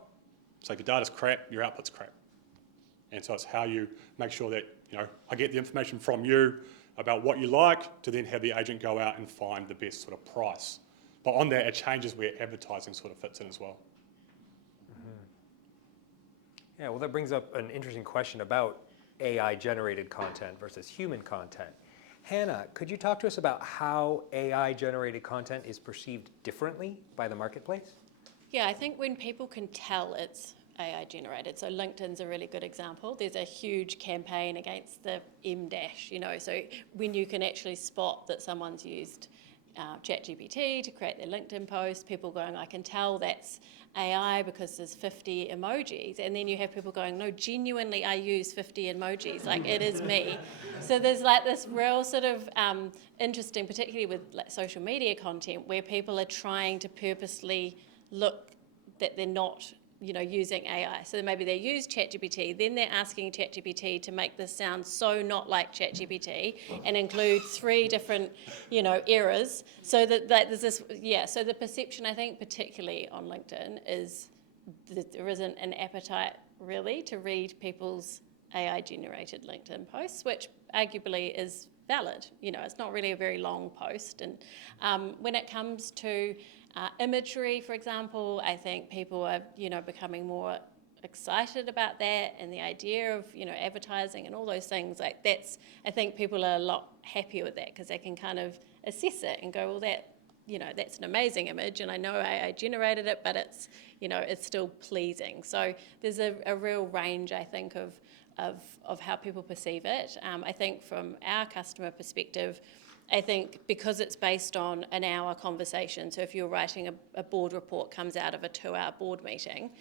So if your data's crap, your output's crap. And so it's how you make sure that, I get the information from you about what you like to then have the agent go out and find the best sort of price. But on that, it changes where advertising sort of fits in as well. Yeah, well, that brings up an interesting question about AI-generated content versus human content. Hannah, could you talk to us about how AI-generated content is perceived differently by the marketplace? Yeah, I think when people can tell it's AI generated, so LinkedIn's a really good example. There's a huge campaign against the M-dash, so when you can actually spot that someone's used ChatGPT to create their LinkedIn post, people going, I can tell that's AI because there's 50 emojis, and then you have people going, no, genuinely I use 50 emojis, like it is me. So there's like this real sort of interesting, particularly with like social media content, where people are trying to purposely look that they're not using AI. So maybe they use ChatGPT, then they're asking ChatGPT to make this sound so not like ChatGPT and include 3 different, errors. So that there's this, so the perception, I think, particularly on LinkedIn, is that there isn't an appetite really to read people's AI-generated LinkedIn posts, which arguably is valid. It's not really a very long post. And when it comes to Imagery, for example, I think people are, becoming more excited about that, and the idea of, advertising and all those things. Like I think people are a lot happier with that because they can kind of assess it and go, well, that's an amazing image, and I know I generated it, but it's, it's still pleasing. So there's a real range, I think, of how people perceive it. I think from our customer perspective, I think because it's based on an hour conversation, so if you're writing a board report comes out of a 2-hour board meeting,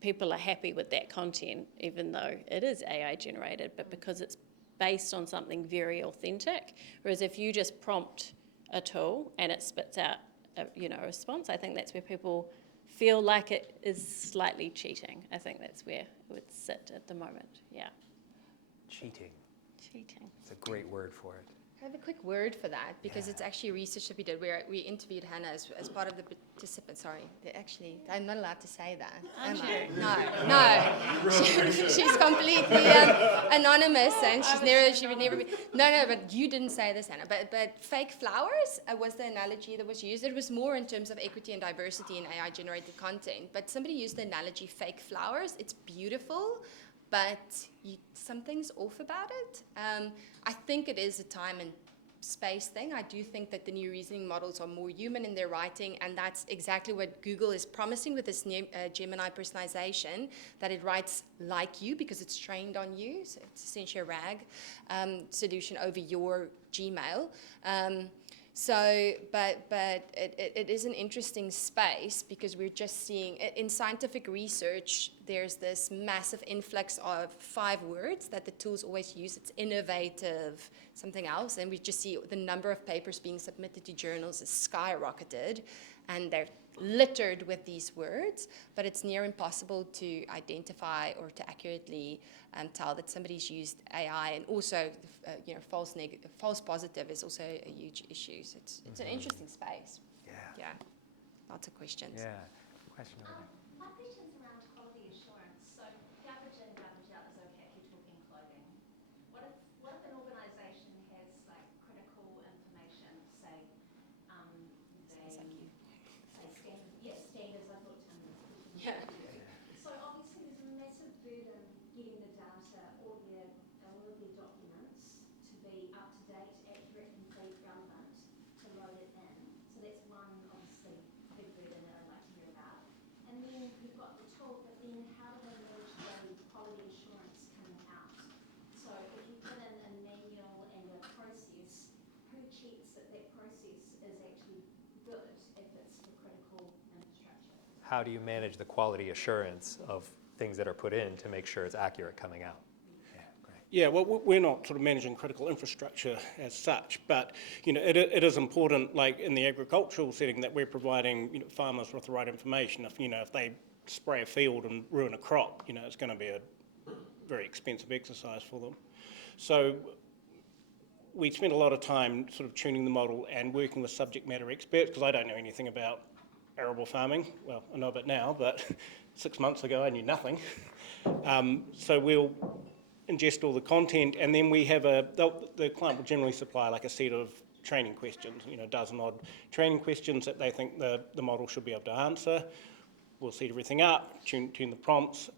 people are happy with that content, even though it is AI generated, but because it's based on something very authentic. Whereas if you just prompt a tool and it spits out a response, I think that's where people feel like it is slightly cheating. I think that's where it would sit at the moment. Yeah. Cheating. Cheating. It's a great word for it. I have a quick word for that because it's actually research that we did where we interviewed Hannah as part of the participants. Sorry, I'm not allowed to say that. Aren't you? No. She's completely anonymous and she would never be. No, but you didn't say this, Hannah. But fake flowers was the analogy that was used. It was more in terms of equity and diversity in AI generated content. But somebody used the analogy fake flowers. It's beautiful, but something's off about it. I think it is a time and space thing. I do think that the new reasoning models are more human in their writing, and that's exactly what Google is promising with this new Gemini personalization, that it writes like you because it's trained on you. So it's essentially a RAG solution over your Gmail. But it is an interesting space because we're just seeing, in scientific research, there's this massive influx of 5 words that the tools always use. It's innovative, something else, and we just see the number of papers being submitted to journals has skyrocketed, and they're littered with these words, but it's near impossible to identify or to accurately tell that somebody's used AI. And also, false positive is also a huge issue. So it's an interesting space. Yeah. Lots of questions. Yeah. Question over there. My question's around quality assurance. So garbage in, garbage out is okay if you're talking clothing. What if an organisation has like critical information, say standards, I thought Tim was Yeah. So obviously there's a massive burden getting the data, all of their documents to be up to date, accurate, complete, relevant, to load it in. So that's one obviously big burden that I'd like to hear about. And then you've got the tool, but then how do they manage the quality assurance coming out? So if you put in a manual and a process, who checks that that process is actually good if it's for critical infrastructure? How do you manage the quality assurance of things that are put in to make sure it's accurate coming out? Yeah, great. Yeah, well, we're not sort of managing critical infrastructure as such, but it is important, like in the agricultural setting, that we're providing farmers with the right information. If they spray a field and ruin a crop, it's going to be a very expensive exercise for them. So we spend a lot of time sort of tuning the model and working with subject matter experts, because I don't know anything about arable farming. Well, I know a bit now, but 6 months ago I knew nothing. So we'll ingest all the content, and then we have the client will generally supply like a set of training questions, a dozen odd training questions that they think the model should be able to answer. We'll set everything up, tune the prompts,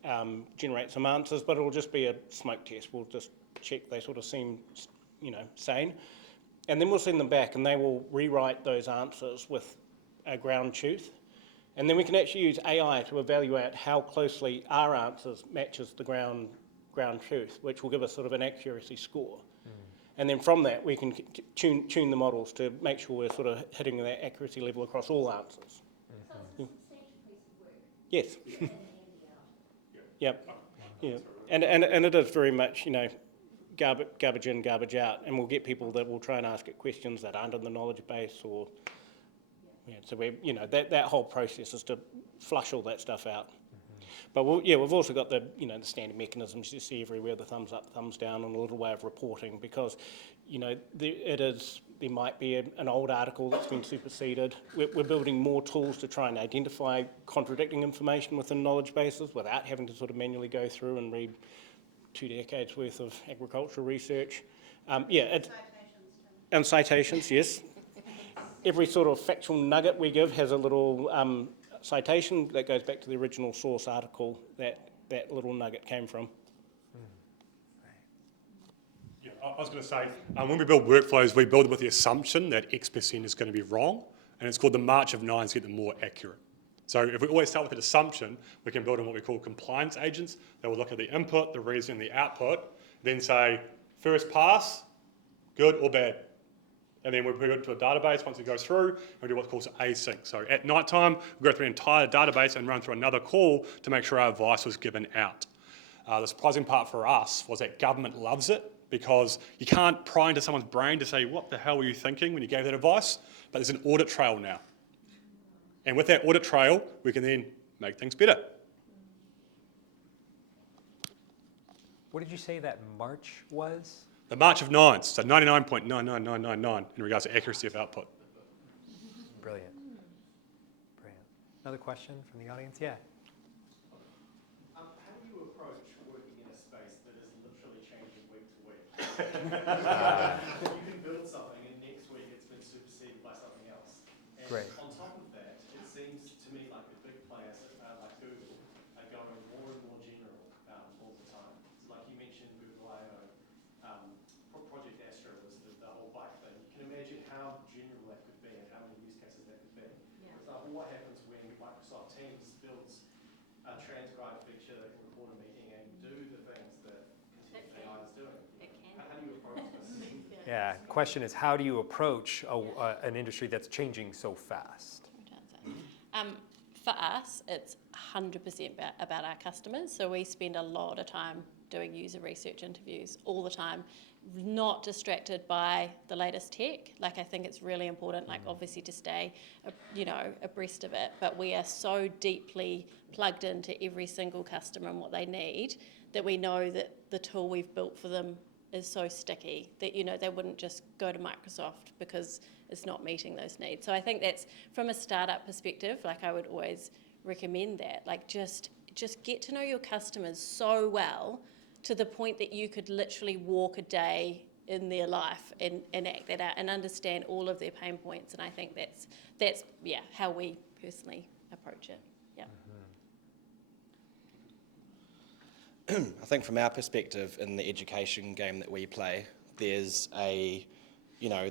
generate some answers, but it'll just be a smoke test. We'll just check they sort of seem, sane. And then we'll send them back, and they will rewrite those answers with a ground truth. And then we can actually use AI to evaluate how closely our answers matches the ground truth, which will give us sort of an accuracy score. And then from that, we can tune the models to make sure we're sort of hitting that accuracy level across all answers. So it's a substantial piece of work. Yes. In and out. Yep. Yeah. And it is very much, garbage in, garbage out, and we'll get people that will try and ask it questions that aren't in the knowledge base, or so we, that whole process is to flush all that stuff out. But we've also got the the standard mechanisms you see everywhere, the thumbs up, thumbs down, and a little way of reporting, because there might be an old article that's been superseded. We're building more tools to try and identify contradicting information within knowledge bases without having to sort of manually go through and read 2 decades worth of agricultural research. And citations, yes. every sort of factual nugget we give has a little citation that goes back to the original source article that that little nugget came from. Yeah, I was going to say, when we build workflows, we build it with the assumption that X% is going to be wrong, and it's called the march of nines to get them more accurate. So if we always start with an assumption, we can build in what we call compliance agents that will look at the input, the reason, and the output, then say, first pass, good or bad. And then we put it into a database once it goes through, and we do what's called async. So at night time, we go through the entire database and run through another call to make sure our advice was given out. The surprising part for us was that government loves it, because you can't pry into someone's brain to say, what the hell were you thinking when you gave that advice? But there's an audit trail now. And with that audit trail, we can then make things better. What did you say that march was? The march of nines, so 99.99999 in regards to accuracy of output. Brilliant. Brilliant. Another question from the audience? Yeah. How do you approach working in a space that is literally changing week to week? You can build something and next week it's been superseded by something else. And Great. on top of that, it seems to me like the big players like Google are going more and more general all the time. So like you mentioned Google I/O, Project Astra was the whole bike thing. You can imagine how general that could be and how many use cases that could be. Yeah. For example, what happens when Microsoft Teams builds a transcribe feature that can record a meeting and do the things that AI is doing? It can. How do you approach this? Yeah. Question is, how do you approach an industry that's changing so fast? For us, it's 100% about our customers. So we spend a lot of time doing user research interviews all the time, not distracted by the latest tech. Like, I think it's really important, like obviously to stay, abreast of it, but we are so deeply plugged into every single customer and what they need that we know that the tool we've built for them is so sticky that, they wouldn't just go to Microsoft because it's not meeting those needs. So I think that's, from a startup perspective, like I would always recommend that, like just get to know your customers so well to the point that you could literally walk a day in their life and act that out and understand all of their pain points. And I think that's how we personally approach it. Yeah. I think from our perspective in the education game that we play, there's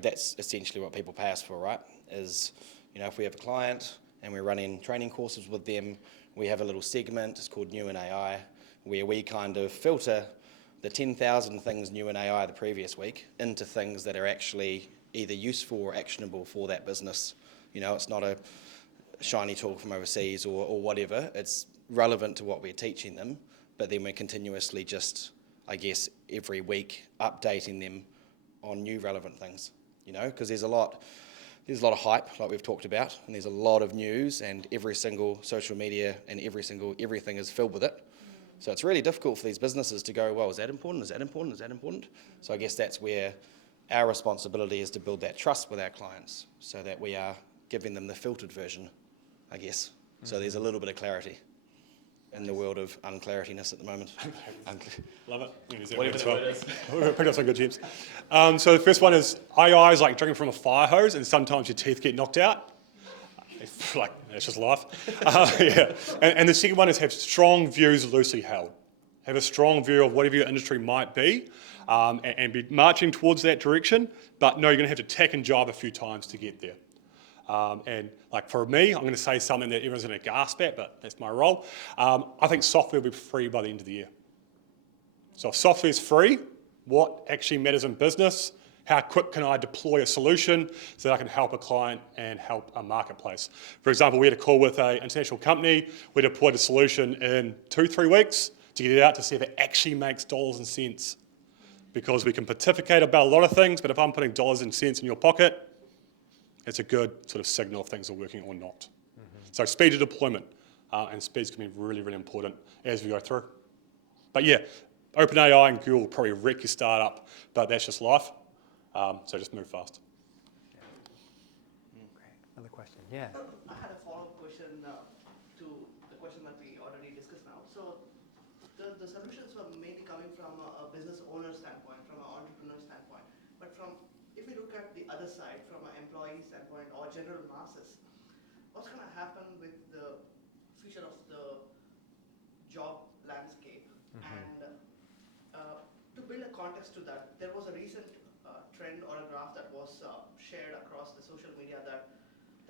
that's essentially what people pay us for, right? Is, if we have a client and we're running training courses with them, we have a little segment, it's called New in AI, where we kind of filter the 10,000 things new in AI the previous week into things that are actually either useful or actionable for that business. It's not a shiny tool from overseas or whatever. It's relevant to what we're teaching them, but then we're continuously just, I guess, every week updating them on new relevant things, because there's a lot of hype, like we've talked about, and there's a lot of news, and every single social media and everything is filled with it. So it's really difficult for these businesses to go, well, is that important? Is that important? Is that important? So I guess that's where our responsibility is to build that trust with our clients so that we are giving them the filtered version, I guess. So there's a little bit of clarity in the world of unclarityness at the moment. Love it. Whatever the word is. We're picking up some good tips. So the first one is, AI is like drinking from a fire hose, and sometimes your teeth get knocked out. It's just life. Yeah. And the second one is have strong views loosely held. Have a strong view of whatever your industry might be, and be marching towards that direction, but no, you're going to have to tack and jive a few times to get there. And like for me, I'm going to say something that everyone's going to gasp at, but that's my role. I think software will be free by the end of the year. So if software is free, what actually matters in business? How quick can I deploy a solution so that I can help a client and help a marketplace? For example, we had a call with an international company. We deployed a solution in 2-3 weeks to get it out to see if it actually makes dollars and cents. Because we can pontificate about a lot of things, but if I'm putting dollars and cents in your pocket, it's a good sort of signal if things are working or not. So speed of deployment, and speed's going to be really, really important as we go through. But yeah, OpenAI and Google will probably wreck your startup, but that's just life. So just move fast. Great. Another question. Yeah. I had a follow-up question to the question that we already discussed now. So the solutions were mainly coming from a business owner standpoint, from an entrepreneur standpoint. But if if we look at the other side from an employee standpoint or general masses, what's going to happen with the future of the job landscape? And to build a context to that, there was a recent trend or a graph that was shared across the social media that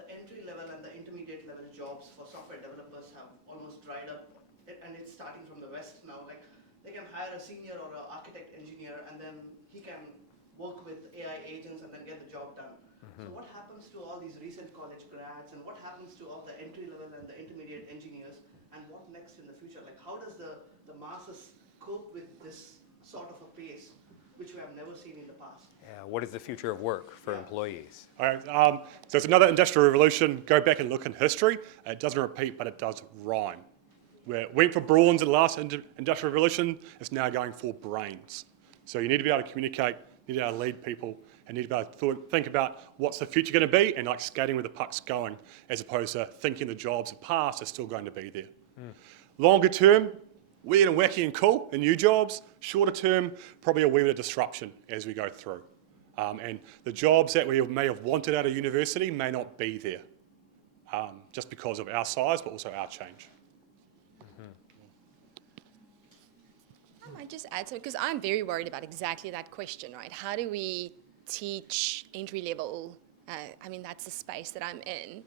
the entry level and the intermediate level jobs for software developers have almost dried up, and it's starting from the west now. Like, they can hire a senior or an architect engineer, and then he can work with AI agents and then get the job done. So what happens to all these recent college grads, and what happens to all the entry level and the intermediate engineers, and what next in the future? Like, how does the masses cope with this sort of a pace, which we have never seen in the past? Yeah, what is the future of work for employees? All right, so it's another industrial revolution. Go back and look in history. It doesn't repeat, but it does rhyme. Where it went for brawns in the last industrial revolution, it's now going for brains. So you need to be able to communicate, you need to be able to lead people, and you need to be able to think about what's the future going to be, and like skating where the puck's going, as opposed to thinking the jobs of the past are still going to be there. Longer term, weird and wacky and cool in new jobs. Shorter term, probably a wee bit of disruption as we go through. And the jobs that we may have wanted out of university may not be there, just because of our size, but also our change. I might just add something, because I'm very worried about exactly that question, right? How do we teach entry level? I mean, that's the space that I'm in.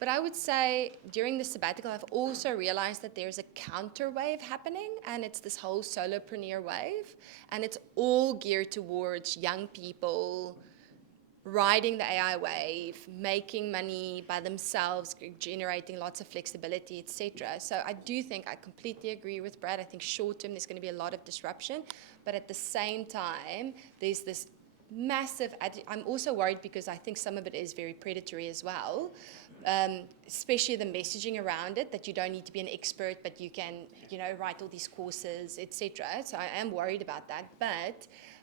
But I would say during the sabbatical, I've also realized that there's a counter wave happening, and it's this whole solopreneur wave. And it's all geared towards young people riding the AI wave, making money by themselves, generating lots of flexibility, etc. So I do think I completely agree with Brad. I think short term there's going to be a lot of disruption, but at the same time there's this massive. I'm also worried because I think some of it is very predatory as well, especially the messaging around it, that you don't need to be an expert, but you can, write all these courses, etc. So I am worried about that,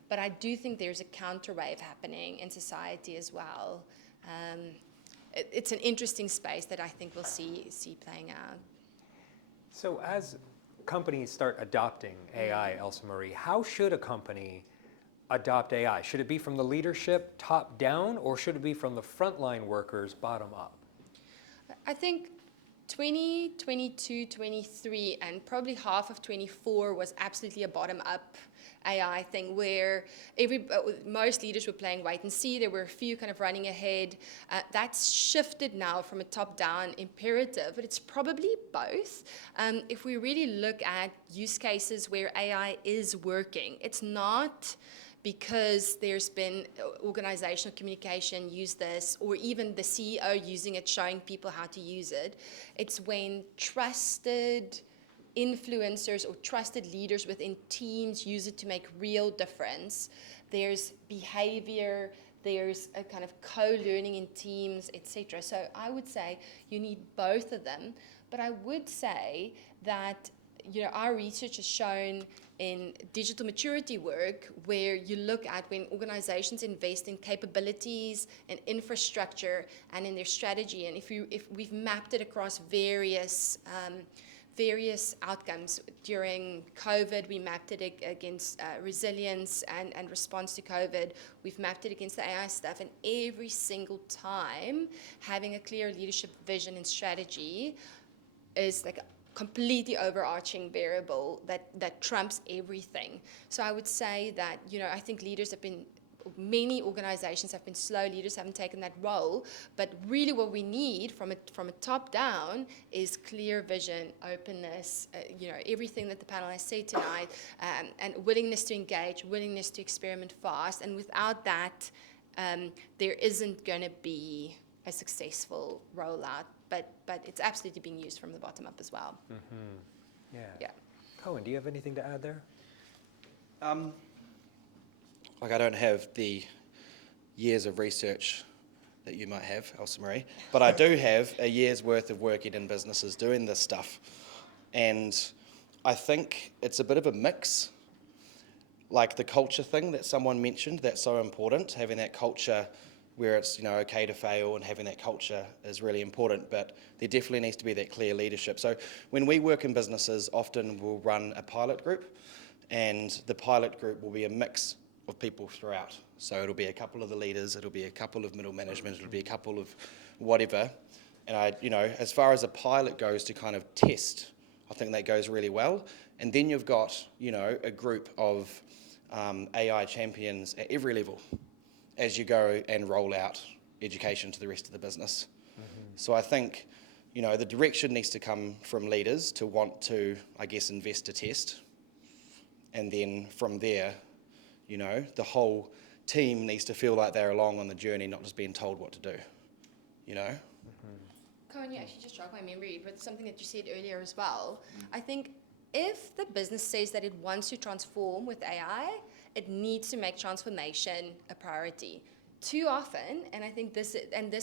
but I do think there's a counter wave happening in society as well. It's an interesting space that I think we'll see playing out. So as companies start adopting AI, Elsa Marie, how should a company adopt AI? Should it be from the leadership top down, or should it be from the frontline workers bottom up? I think 2022, 23, and probably half of 24 was absolutely a bottom up AI thing, where most leaders were playing wait and see. There were a few kind of running ahead. That's shifted now from a top-down imperative, but it's probably both. If we really look at use cases where AI is working, it's not because there's been organizational communication use this, or even the CEO using it, showing people how to use it. It's when trusted influencers or trusted leaders within teams use it to make real difference. There's behavior, there's a kind of co-learning in teams, etc. So I would say you need both of them. But I would say that our research has shown in digital maturity work, where you look at when organizations invest in capabilities and infrastructure and in their strategy, and if we've mapped it across various outcomes. During COVID, we mapped it against resilience and response to COVID. We've mapped it against the AI stuff, and every single time having a clear leadership vision and strategy is like a completely overarching variable that trumps everything. So I would say that, I think many organizations have been slow, leaders haven't taken that role, but really what we need from a top down is clear vision, openness, everything that the panel has said tonight, and willingness to engage, willingness to experiment fast, and without that, there isn't going to be a successful rollout, but it's absolutely being used from the bottom up as well. Mm-hmm. Yeah. Cohen, do you have anything to add there? I don't have the years of research that you might have, Elsa Marie, but I do have a year's worth of working in businesses doing this stuff. And I think it's a bit of a mix, like the culture thing that someone mentioned, that's so important, having that culture where it's okay to fail, and having that culture is really important, but there definitely needs to be that clear leadership. So when we work in businesses, often we'll run a pilot group, and the pilot group will be a mix of people throughout. So it'll be a couple of the leaders, it'll be a couple of middle management, it'll be a couple of whatever. And as far as a pilot goes to kind of test, I think that goes really well. And then you've got, a group of AI champions at every level as you go and roll out education to the rest of the business. So I think, the direction needs to come from leaders to want to, invest to test. And then from there, the whole team needs to feel like they're along on the journey, not just being told what to do, Cohen, you actually just jogged my memory with something that you said earlier as well. I think if the business says that it wants to transform with AI, it needs to make transformation a priority. Too often, and I think this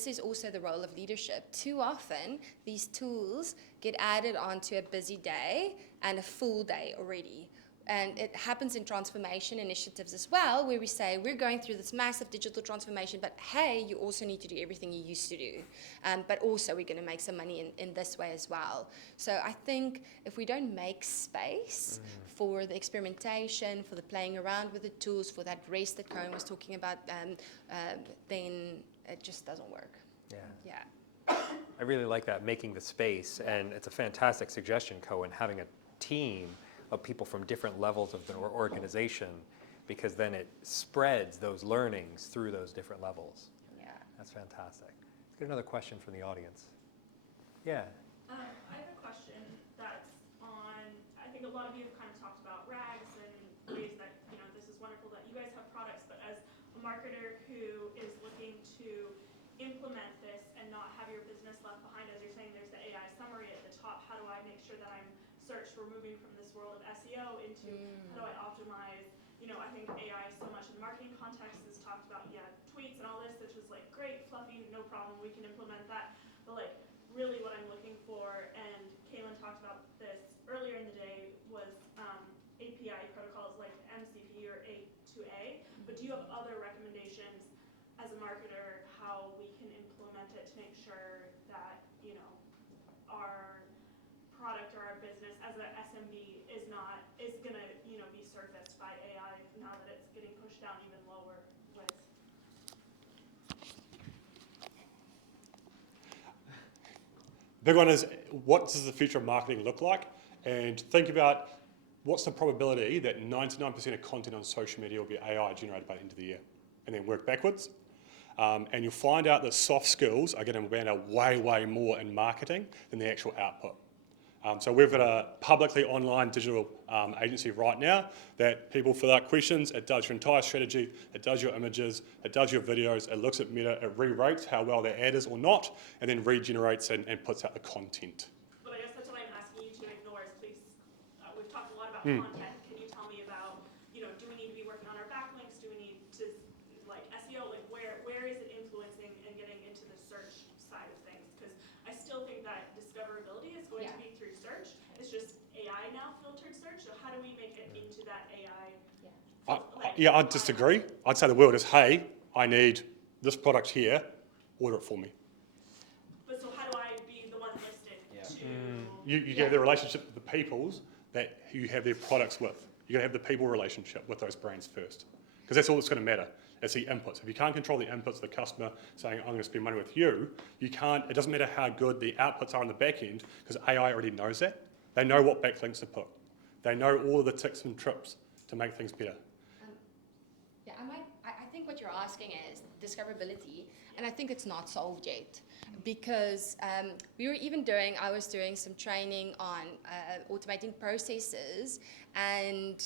is also the role of leadership, too often these tools get added onto a busy day and a full day already. And it happens in transformation initiatives as well, where we say, we're going through this massive digital transformation, but hey, you also need to do everything you used to do. But also we're going to make some money in this way as well. So I think if we don't make space for the experimentation, for the playing around with the tools, for that rest that Cohen was talking about, then it just doesn't work. Yeah. I really like that, making the space, and it's a fantastic suggestion, Cohen, having a team of people from different levels of the organization, because then it spreads those learnings through those different levels. Yeah. That's fantastic. Let's get another question from the audience. Yeah. I have a question that's on, I think a lot of you have kind of talked about RAGs and ways that, this is wonderful that you guys have products, but as a marketer who is looking to implement this and not have your business left behind, as you're saying, there's the AI summary at the top. How do I make sure that I'm searched? We're moving from this world of SEO into how do I optimize? I think AI so much in the marketing context is talked about, tweets and all this, which is like great, fluffy, no problem, we can implement that. But really what I'm looking for, and Kaylin talked about this earlier in the day, was API protocols like MCP or A2A. But do you have other recommendations as a marketer how we can implement it to make sure that our product or our business as a SMB is going to be surfaced by AI now that it's getting pushed down even lower with? Big one is, what does the future of marketing look like? And think about what's the probability that 99% of content on social media will be AI generated by the end of the year, and then work backwards. And you'll find out that soft skills are going to matter way, way more in marketing than the actual output. So we've got a publicly online digital agency right now that people fill out questions, it does your entire strategy, it does your images, it does your videos, it looks at meta, it re-rates how well their ad is or not, and then regenerates and puts out the content. But I guess that's what I'm asking you to ignore is, please, we've talked a lot about content. Can you tell me about, do we need to be working on our backlinks? Do we need to, SEO, where is it influencing and getting into the search side of things? Because I still think that discoverability is going to be through search. It's just AI now filtered search. So how do we make it into that AI? I'd disagree. I'd say the word is, hey, I need this product here, order it for me. But so how do I be the one listed to? You get the relationship with the peoples that you have their products with. You're going to have the people relationship with those brands first, because that's all that's going to matter. It's the inputs. If you can't control the inputs of the customer saying, I'm going to spend money with you, it doesn't matter how good the outputs are on the back end, because AI already knows that. They know what backlinks to put. They know all of the tips and trips to make things better. I think what you're asking is discoverability, and I think it's not solved yet, because I was doing some training on automating processes, and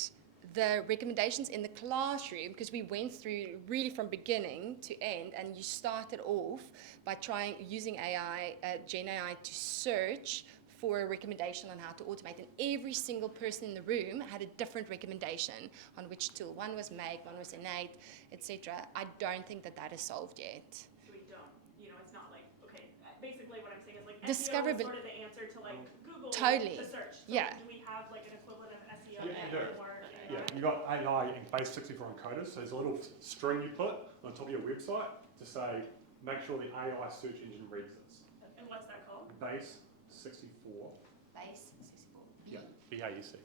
the recommendations in the classroom, because we went through really from beginning to end, and you started off by using AI, Gen AI, to search for a recommendation on how to automate, and every single person in the room had a different recommendation on which tool. One was Make, one was Innate, etc. I don't think that is solved yet. So we don't, it's not okay, basically what I'm saying is SEO Discoverability. is sort of the answer to Google Totally. to search. So Yeah. do we have an equivalent of SEO Yeah, you do. or Yeah, you got AI in base 64 encoders, so there's a little string you put on top of your website to say, make sure the AI search engine reads this. And what's that called? Base 64. Base 64. Yeah, BASE.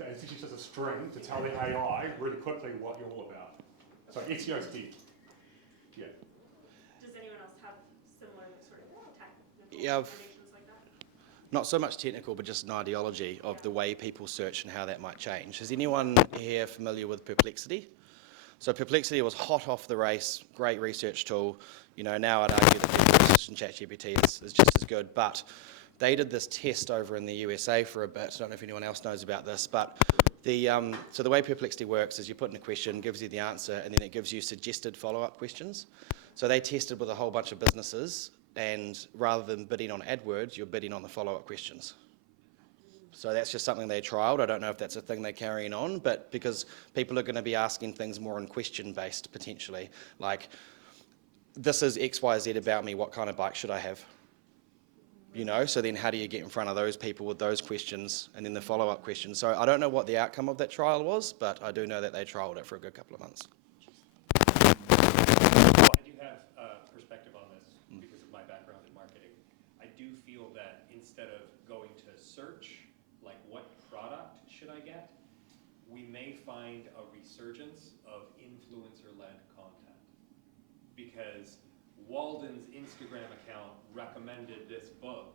So it's just a string to tell the AI really quickly what you're all about. So SEO's dead. Yeah. Does anyone else have similar sort of technical Yeah, recommendations like that? not so much technical, but just an ideology of the way people search and how that might change. Is anyone here familiar with Perplexity? So Perplexity was hot off the race, great research tool. You know, now I'd argue that Perplexity and ChatGPT is just as good, but they did this test over in the USA for a bit. I don't know if anyone else knows about this, but so the way Perplexity works is you put in a question, gives you the answer, and then it gives you suggested follow-up questions. So they tested with a whole bunch of businesses, and rather than bidding on AdWords, you're bidding on the follow-up questions. So that's just something they trialed. I don't know if that's a thing they're carrying on, but because people are going to be asking things more in question-based potentially, like, this is X, Y, Z about me, what kind of bike should I have? You know, so then how do you get in front of those people with those questions and then the follow-up questions? So I don't know what the outcome of that trial was, but I do know that they trialed it for a good couple of months. I do have a perspective on this because of my background in marketing. I do feel that instead of going to search, like what product should I get, we may find a resurgence of influencer-led content. Because Walden's Instagram account recommended this book,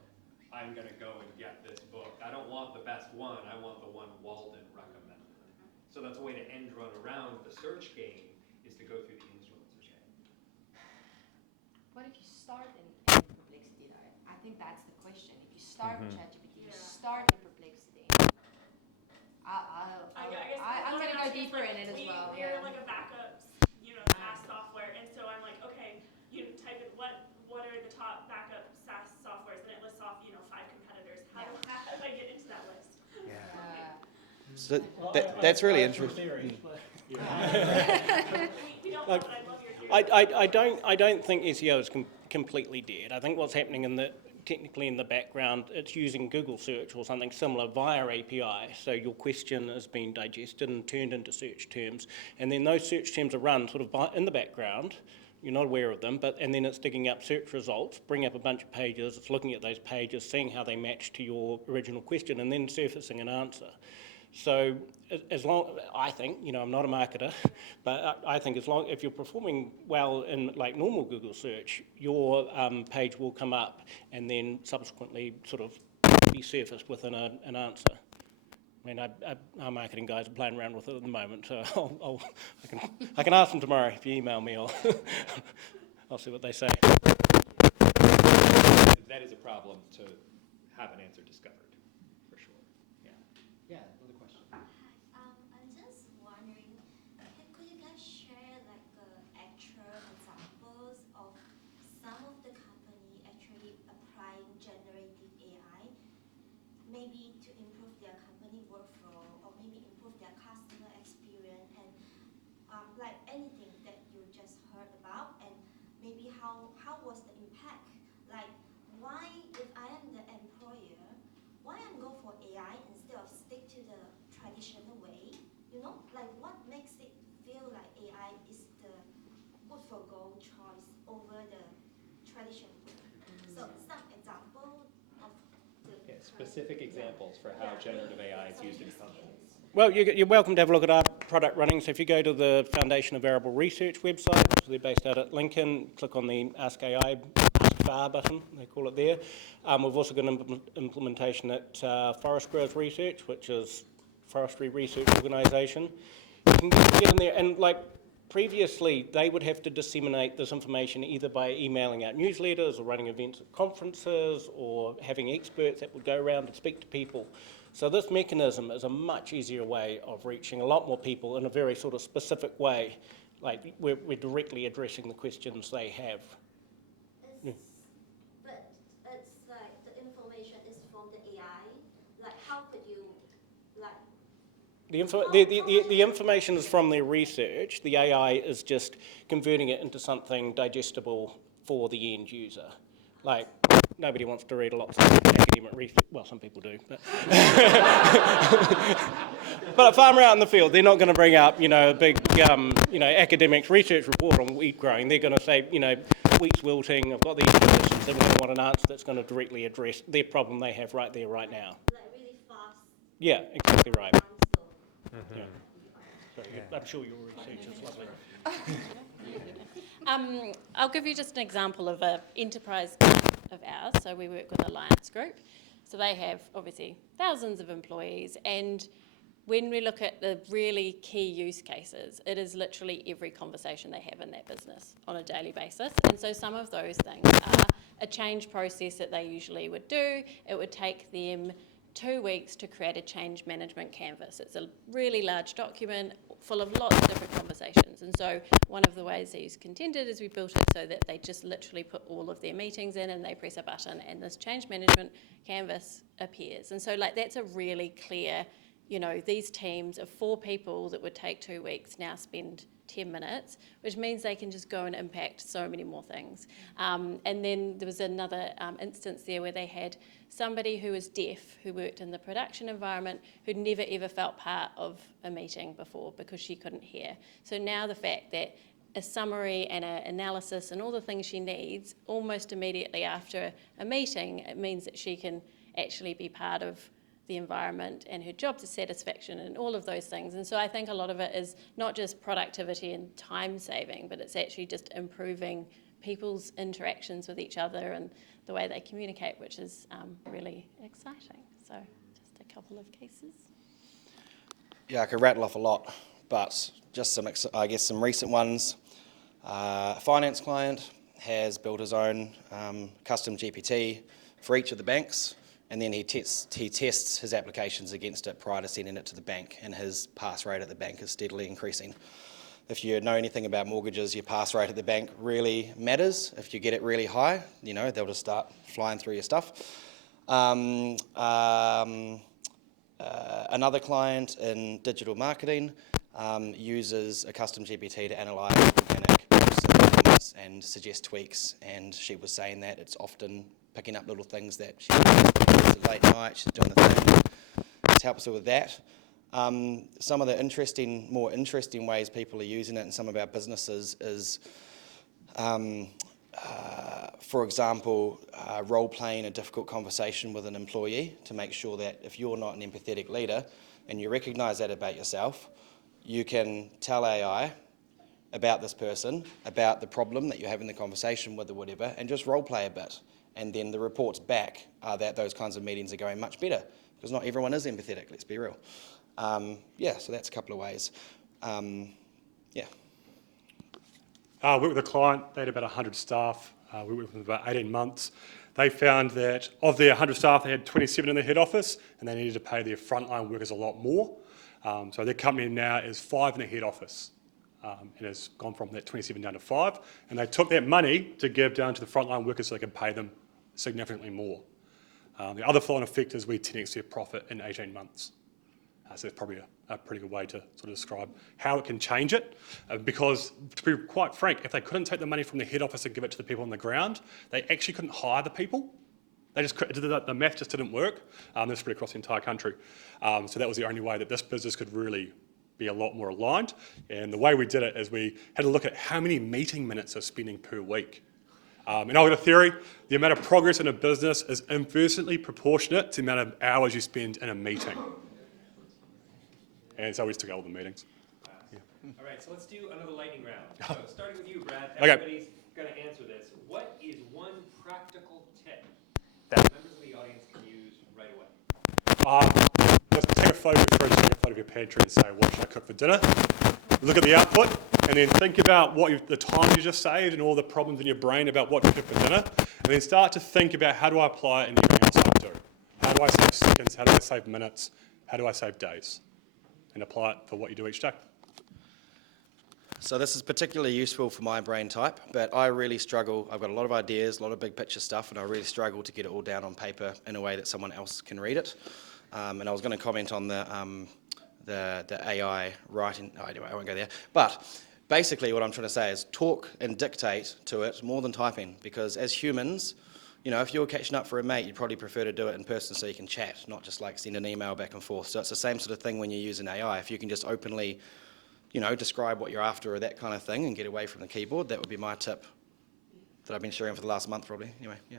I'm going to go and get this book. I don't want the best one, I want the one Walden recommended. So that's a way to end run around the search game, is to go through the influencer chain. What if you start in Perplexity though? I think that's the question. If you start with ChatGPT, you start in Perplexity. I'm going to go deeper in it as well. We're like a backup, SaaS software, and so I'm like, okay, you type in what are the top backup SaaS softwares, and it lists off 5 competitors. How do I get into that list? So that's really interesting. We don't know, but I love your theory. I don't think SEO is completely dead. I think what's happening technically in the background, it's using Google search or something similar via API. So your question is being digested and turned into search terms. And then those search terms are run sort of in the background. You're not aware of them, and then it's digging up search results, bringing up a bunch of pages, it's looking at those pages, seeing how they match to your original question, and then surfacing an answer. So I think, I'm not a marketer, but I think if you're performing well in like normal Google search, your page will come up and then subsequently sort of be surfaced within an answer. I mean, our marketing guys are playing around with it at the moment, so I can ask them tomorrow. If you email me, I'll see what they say. That is a problem to have an answer discovered, for sure. Yeah, another question. I'm just wondering, could you guys share like actual examples of some of the company actually applying generative AI, maybe to improve their company workflow or maybe improve their customer experience, and like anything that you just heard about, and maybe how was the impact? Like, why, if I am the employer, why I'm go for AI instead of stick to the traditional way? Like what makes it feel like AI is the good for go choice over the traditional way? So some example of the Specific examples for how generative AI is used in companies. Well, you're welcome to have a look at our product running. So if you go to the Foundation of Variable Research website, so they're based out at Lincoln, click on the Ask AI, Ask FAR button, they call it there. We've also got an implementation at Forest Growers Research, which is forestry research organisation. You can get in there, and like previously, they would have to disseminate this information either by emailing out newsletters or running events at conferences or having experts that would go around and speak to people. So this mechanism is a much easier way of reaching a lot more people in a very sort of specific way. Like we're directly addressing the questions they have. But it's like the information is from the AI. Like how could you like The information is from their research. The AI is just converting it into something digestible for the end user. Like, nobody wants to read lots of academic research. Well, some people do. But a farmer out in the field, they're not going to bring up, a big, academic research report on wheat growing. They're going to say, wheat's wilting, I've got these conditions. They're going to want an answer that's going to directly address their problem they have right there, right now. like really fast? Yeah, exactly right. Answer Yeah. So I'm sure your research is lovely. I'll give you just an example of an enterprise client of ours. So we work with Alliance Group. So they have obviously thousands of employees, and when we look at the really key use cases, it is literally every conversation they have in that business on a daily basis. And so some of those things are a change process that they usually would do. It would take them 2 weeks to create a change management canvas. It's a really large document full of lots of different conversations. And so one of the ways they use Contented is we built it so that they just literally put all of their meetings in and they press a button and this change management canvas appears. And so like that's a really clear, you know, these teams of 4 people that would take 2 weeks now spend 10 minutes, which means they can just go and impact so many more things. And then there was another instance there where they had somebody who was deaf, who worked in the production environment, who'd never ever felt part of a meeting before because she couldn't hear. So now the fact that a summary and an analysis and all the things she needs almost immediately after a meeting, it means that she can actually be part of the environment and her job satisfaction and all of those things. And so I think a lot of it is not just productivity and time saving, but it's actually just improving people's interactions with each other and the way they communicate, which is really exciting. So just a couple of cases. Yeah, I could rattle off a lot, but just some, I guess, some recent ones. A finance client has built his own custom GPT for each of the banks, and then he tests his applications against it prior to sending it to the bank, and his pass rate at the bank is steadily increasing. If you know anything about mortgages, your pass rate at the bank really matters. If you get it really high, you know, they'll just start flying through your stuff. Another client in digital marketing uses a custom GPT to analyse organic posts and performance and suggest tweaks, and she was saying that it's often picking up little things that she's late night, she's doing the thing, it helps her with that. Some of the more interesting ways people are using it in some of our businesses is, for example, role-playing a difficult conversation with an employee to make sure that if you're not an empathetic leader and you recognise that about yourself, you can tell AI about this person, about the problem that you're having the conversation with or whatever, and just role-play a bit. And then the reports back are that those kinds of meetings are going much better because not everyone is empathetic, let's be real. Yeah, so that's a couple of ways. Yeah. I worked with a client, they had about 100 staff. We worked with them for about 18 months. They found that of their 100 staff, they had 27 in the head office, and they needed to pay their frontline workers a lot more. So their company now is 5 in the head office. It has gone from that 27 down to 5, and they took that money to give down to the frontline workers so they could pay them significantly more. The other flow-on effect is we 10x their profit in 18 months. So that's probably a pretty good way to sort of describe how it can change it. Because to be quite frank, if they couldn't take the money from the head office and give it to the people on the ground, they actually couldn't hire the people. They just the math just didn't work. This spread across the entire country. So that was the only way that this business could really be a lot more aligned. And the way we did it is we had a look at how many meeting minutes they're spending per week. And I've got a theory, the amount of progress in a business is inversely proportionate to the amount of hours you spend in a meeting. And so we just took all the meetings. Yeah. All right, so let's do another lightning round. So starting with you, Brad, Okay. everybody's going to answer this. What is one practical tip that members of the audience can use right away? Just take a photo of your fridge, take a photo of your pantry and say, what should I cook for dinner? Look at the output, and then think about the time you just saved and all the problems in your brain about what to cook for dinner, and then start to think about how do I apply it in everything else I do? How do I save seconds? How do I save minutes? How do I save days? And apply it for what you do each day. So this is particularly useful for my brain type, but I really struggle. I've got a lot of ideas, a lot of big picture stuff, and I really struggle to get it all down on paper in a way that someone else can read it. And I was going to comment on the AI writing. Oh, anyway, I won't go there. But basically what I'm trying to say is talk and dictate to it more than typing, because as humans, you know, if you're catching up for a mate, you'd probably prefer to do it in person so you can chat, not just like send an email back and forth. So it's the same sort of thing when you use an AI. If you can just openly, you know, describe what you're after or that kind of thing and get away from the keyboard, that would be my tip that I've been sharing for the last month probably. Anyway, yeah.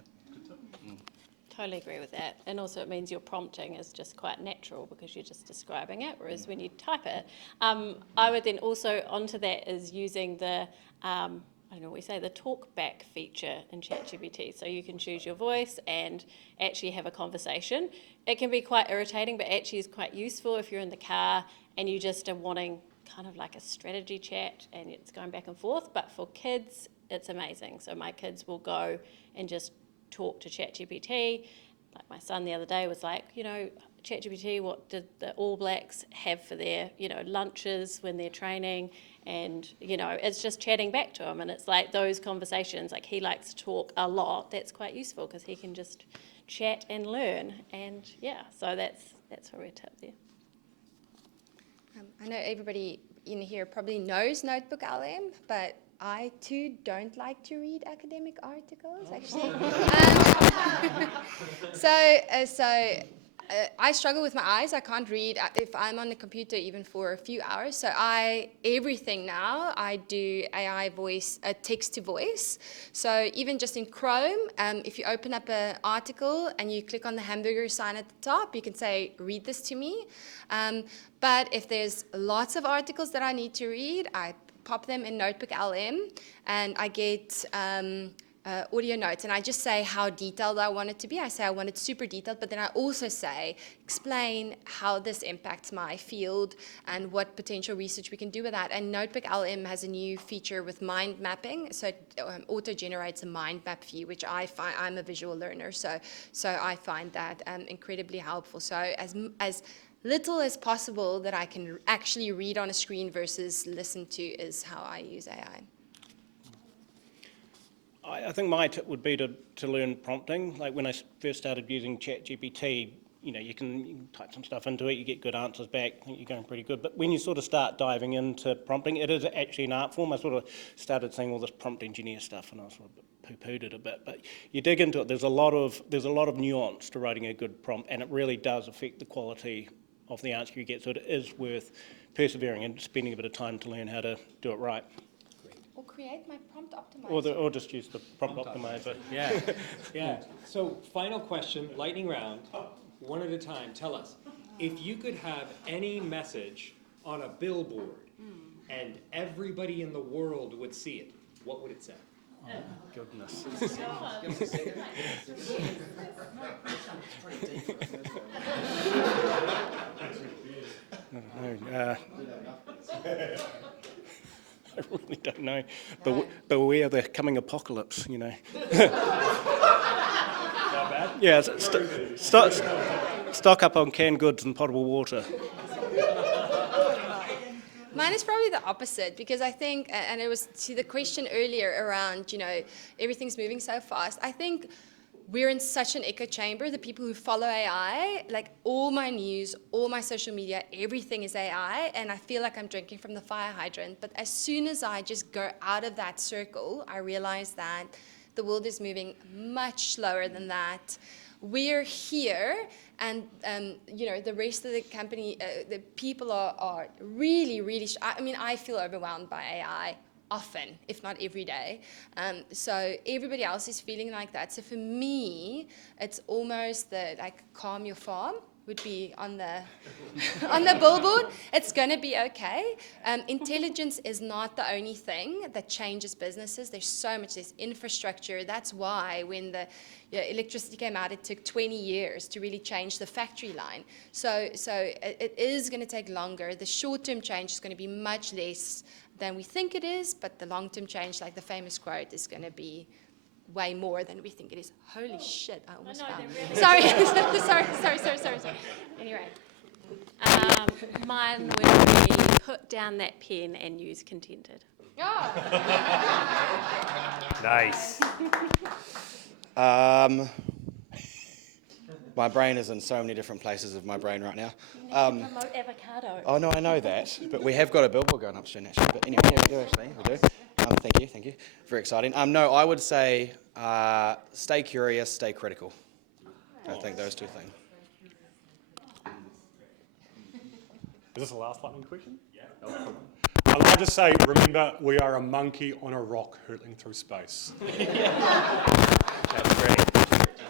Totally agree with that. And also it means your prompting is just quite natural because you're just describing it, whereas when you type it, I would then also, onto that is using the, I don't know what we say, the talk back feature in ChatGPT. So you can choose your voice and actually have a conversation. It can be quite irritating, but actually is quite useful if you're in the car and you just are wanting kind of like a strategy chat and it's going back and forth. But for kids, it's amazing. So my kids will go and just talk to ChatGPT. Like my son the other day was like, you know, ChatGPT, what did the All Blacks have for their, you know, lunches when they're training? And, you know, it's just chatting back to him. And it's like those conversations, like he likes to talk a lot. That's quite useful because he can just chat and learn. And yeah, so that's probably a tip there. I know everybody in here probably knows Notebook LM, but I too don't like to read academic articles, actually. I struggle with my eyes. I can't read if I'm on the computer even for a few hours. So everything now, I do AI voice, text to voice. So even just in Chrome, if you open up an article and you click on the hamburger sign at the top, you can say, read this to me. But if there's lots of articles that I need to read, I pop them in Notebook LM and I get audio notes, and I just say how detailed I want it to be. I say I want it super detailed, but then I also say, explain how this impacts my field and what potential research we can do with that. And Notebook LM has a new feature with mind mapping, so it auto-generates a mind map for you, which I find, I'm a visual learner, so I find that incredibly helpful. So as little as possible that I can actually read on a screen versus listen to is how I use AI. I think my tip would be to learn prompting. Like when I first started using ChatGPT, you know, you can type some stuff into it, you get good answers back, I think you're going pretty good. But when you sort of start diving into prompting, it is actually an art form. I sort of started seeing all this prompt engineer stuff and I sort of poo-pooed it a bit. But you dig into it, there's a lot of nuance to writing a good prompt, and it really does affect the quality of the answer you get. So it is worth persevering and spending a bit of time to learn how to do it right. Or create my prompt optimizer. Or just use the prompt optimizer. Yeah, yeah. So final question, lightning round, one at a time. Tell us, if you could have any message on a billboard and everybody in the world would see it, what would it say? Oh, goodness. I really don't know. Beware the coming apocalypse, you know. Yeah, stock up on canned goods and potable water. Mine is probably the opposite, because I think, and it was to the question earlier around, you know, everything's moving so fast. I think we're in such an echo chamber. The people who follow AI, like all my news, all my social media, everything is AI, and I feel like I'm drinking from the fire hydrant. But as soon as I just go out of that circle, I realize that the world is moving much slower than that. We're here, and you know, the rest of the company, the people are really, really. I mean, I feel overwhelmed by AI often, if not every day. So everybody else is feeling like that. So for me, it's almost the like calm your farm would be on the on the billboard. It's going to be okay. Intelligence is not the only thing that changes businesses. There's so much. There's infrastructure. That's why when the electricity came out, it took 20 years to really change the factory line. So it is going to take longer. The short-term change is going to be much less than we think it is, but the long-term change, like the famous quote, is going to be way more than we think it is. Holy shit, I almost fell. Really sorry. Anyway. Mine would be put down that pen and use contented. Oh. Nice. My brain is in so many different places of my brain right now. Promote avocado. Oh no, I know that, but we have got a billboard going up soon actually. But anyway, yeah, actually, we do. Thank you. Very exciting. No, I would say stay curious, stay critical. I think those two things. Is this the last lightning question? Yeah. I'll just say, remember, we are a monkey on a rock hurtling through space. That's great.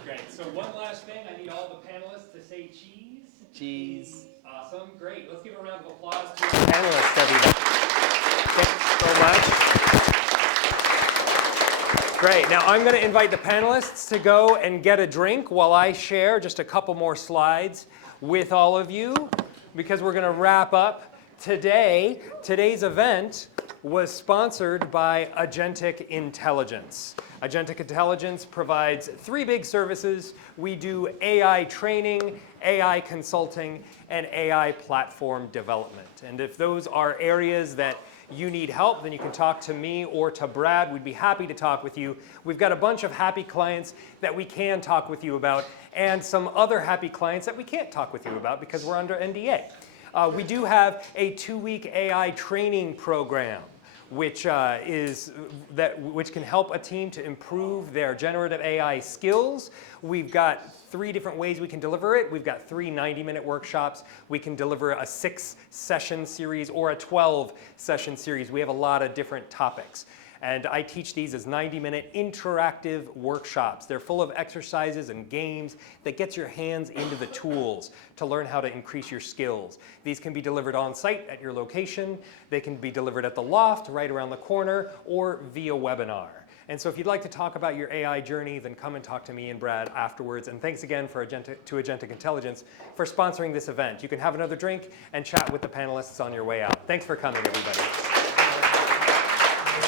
Great. So one last Cheese. Awesome, great. Let's give a round of applause to our Panelists, everybody. Thanks so much. Great. Now I'm going to invite the panelists to go and get a drink while I share just a couple more slides with all of you, because we're going to wrap up today. Today's event was sponsored by Agentic Intelligence. Agentic Intelligence provides 3 big services. We do AI training, AI consulting, and AI platform development. And if those are areas that you need help, then you can talk to me or to Brad. We'd be happy to talk with you. We've got a bunch of happy clients that we can talk with you about, and some other happy clients that we can't talk with you about because we're under NDA. We do have a 2-week AI training program, which can help a team to improve their generative AI skills. We've got 3 different ways we can deliver it. We've got 3 90-minute workshops. We can deliver a 6-session series or a 12-session series. We have a lot of different topics. And I teach these as 90-minute interactive workshops. They're full of exercises and games that gets your hands into the tools to learn how to increase your skills. These can be delivered on site at your location. They can be delivered at the loft right around the corner, or via webinar. And so if you'd like to talk about your AI journey, then come and talk to me and Brad afterwards. And thanks again to Agentic Intelligence for sponsoring this event. You can have another drink and chat with the panelists on your way out. Thanks for coming, everybody.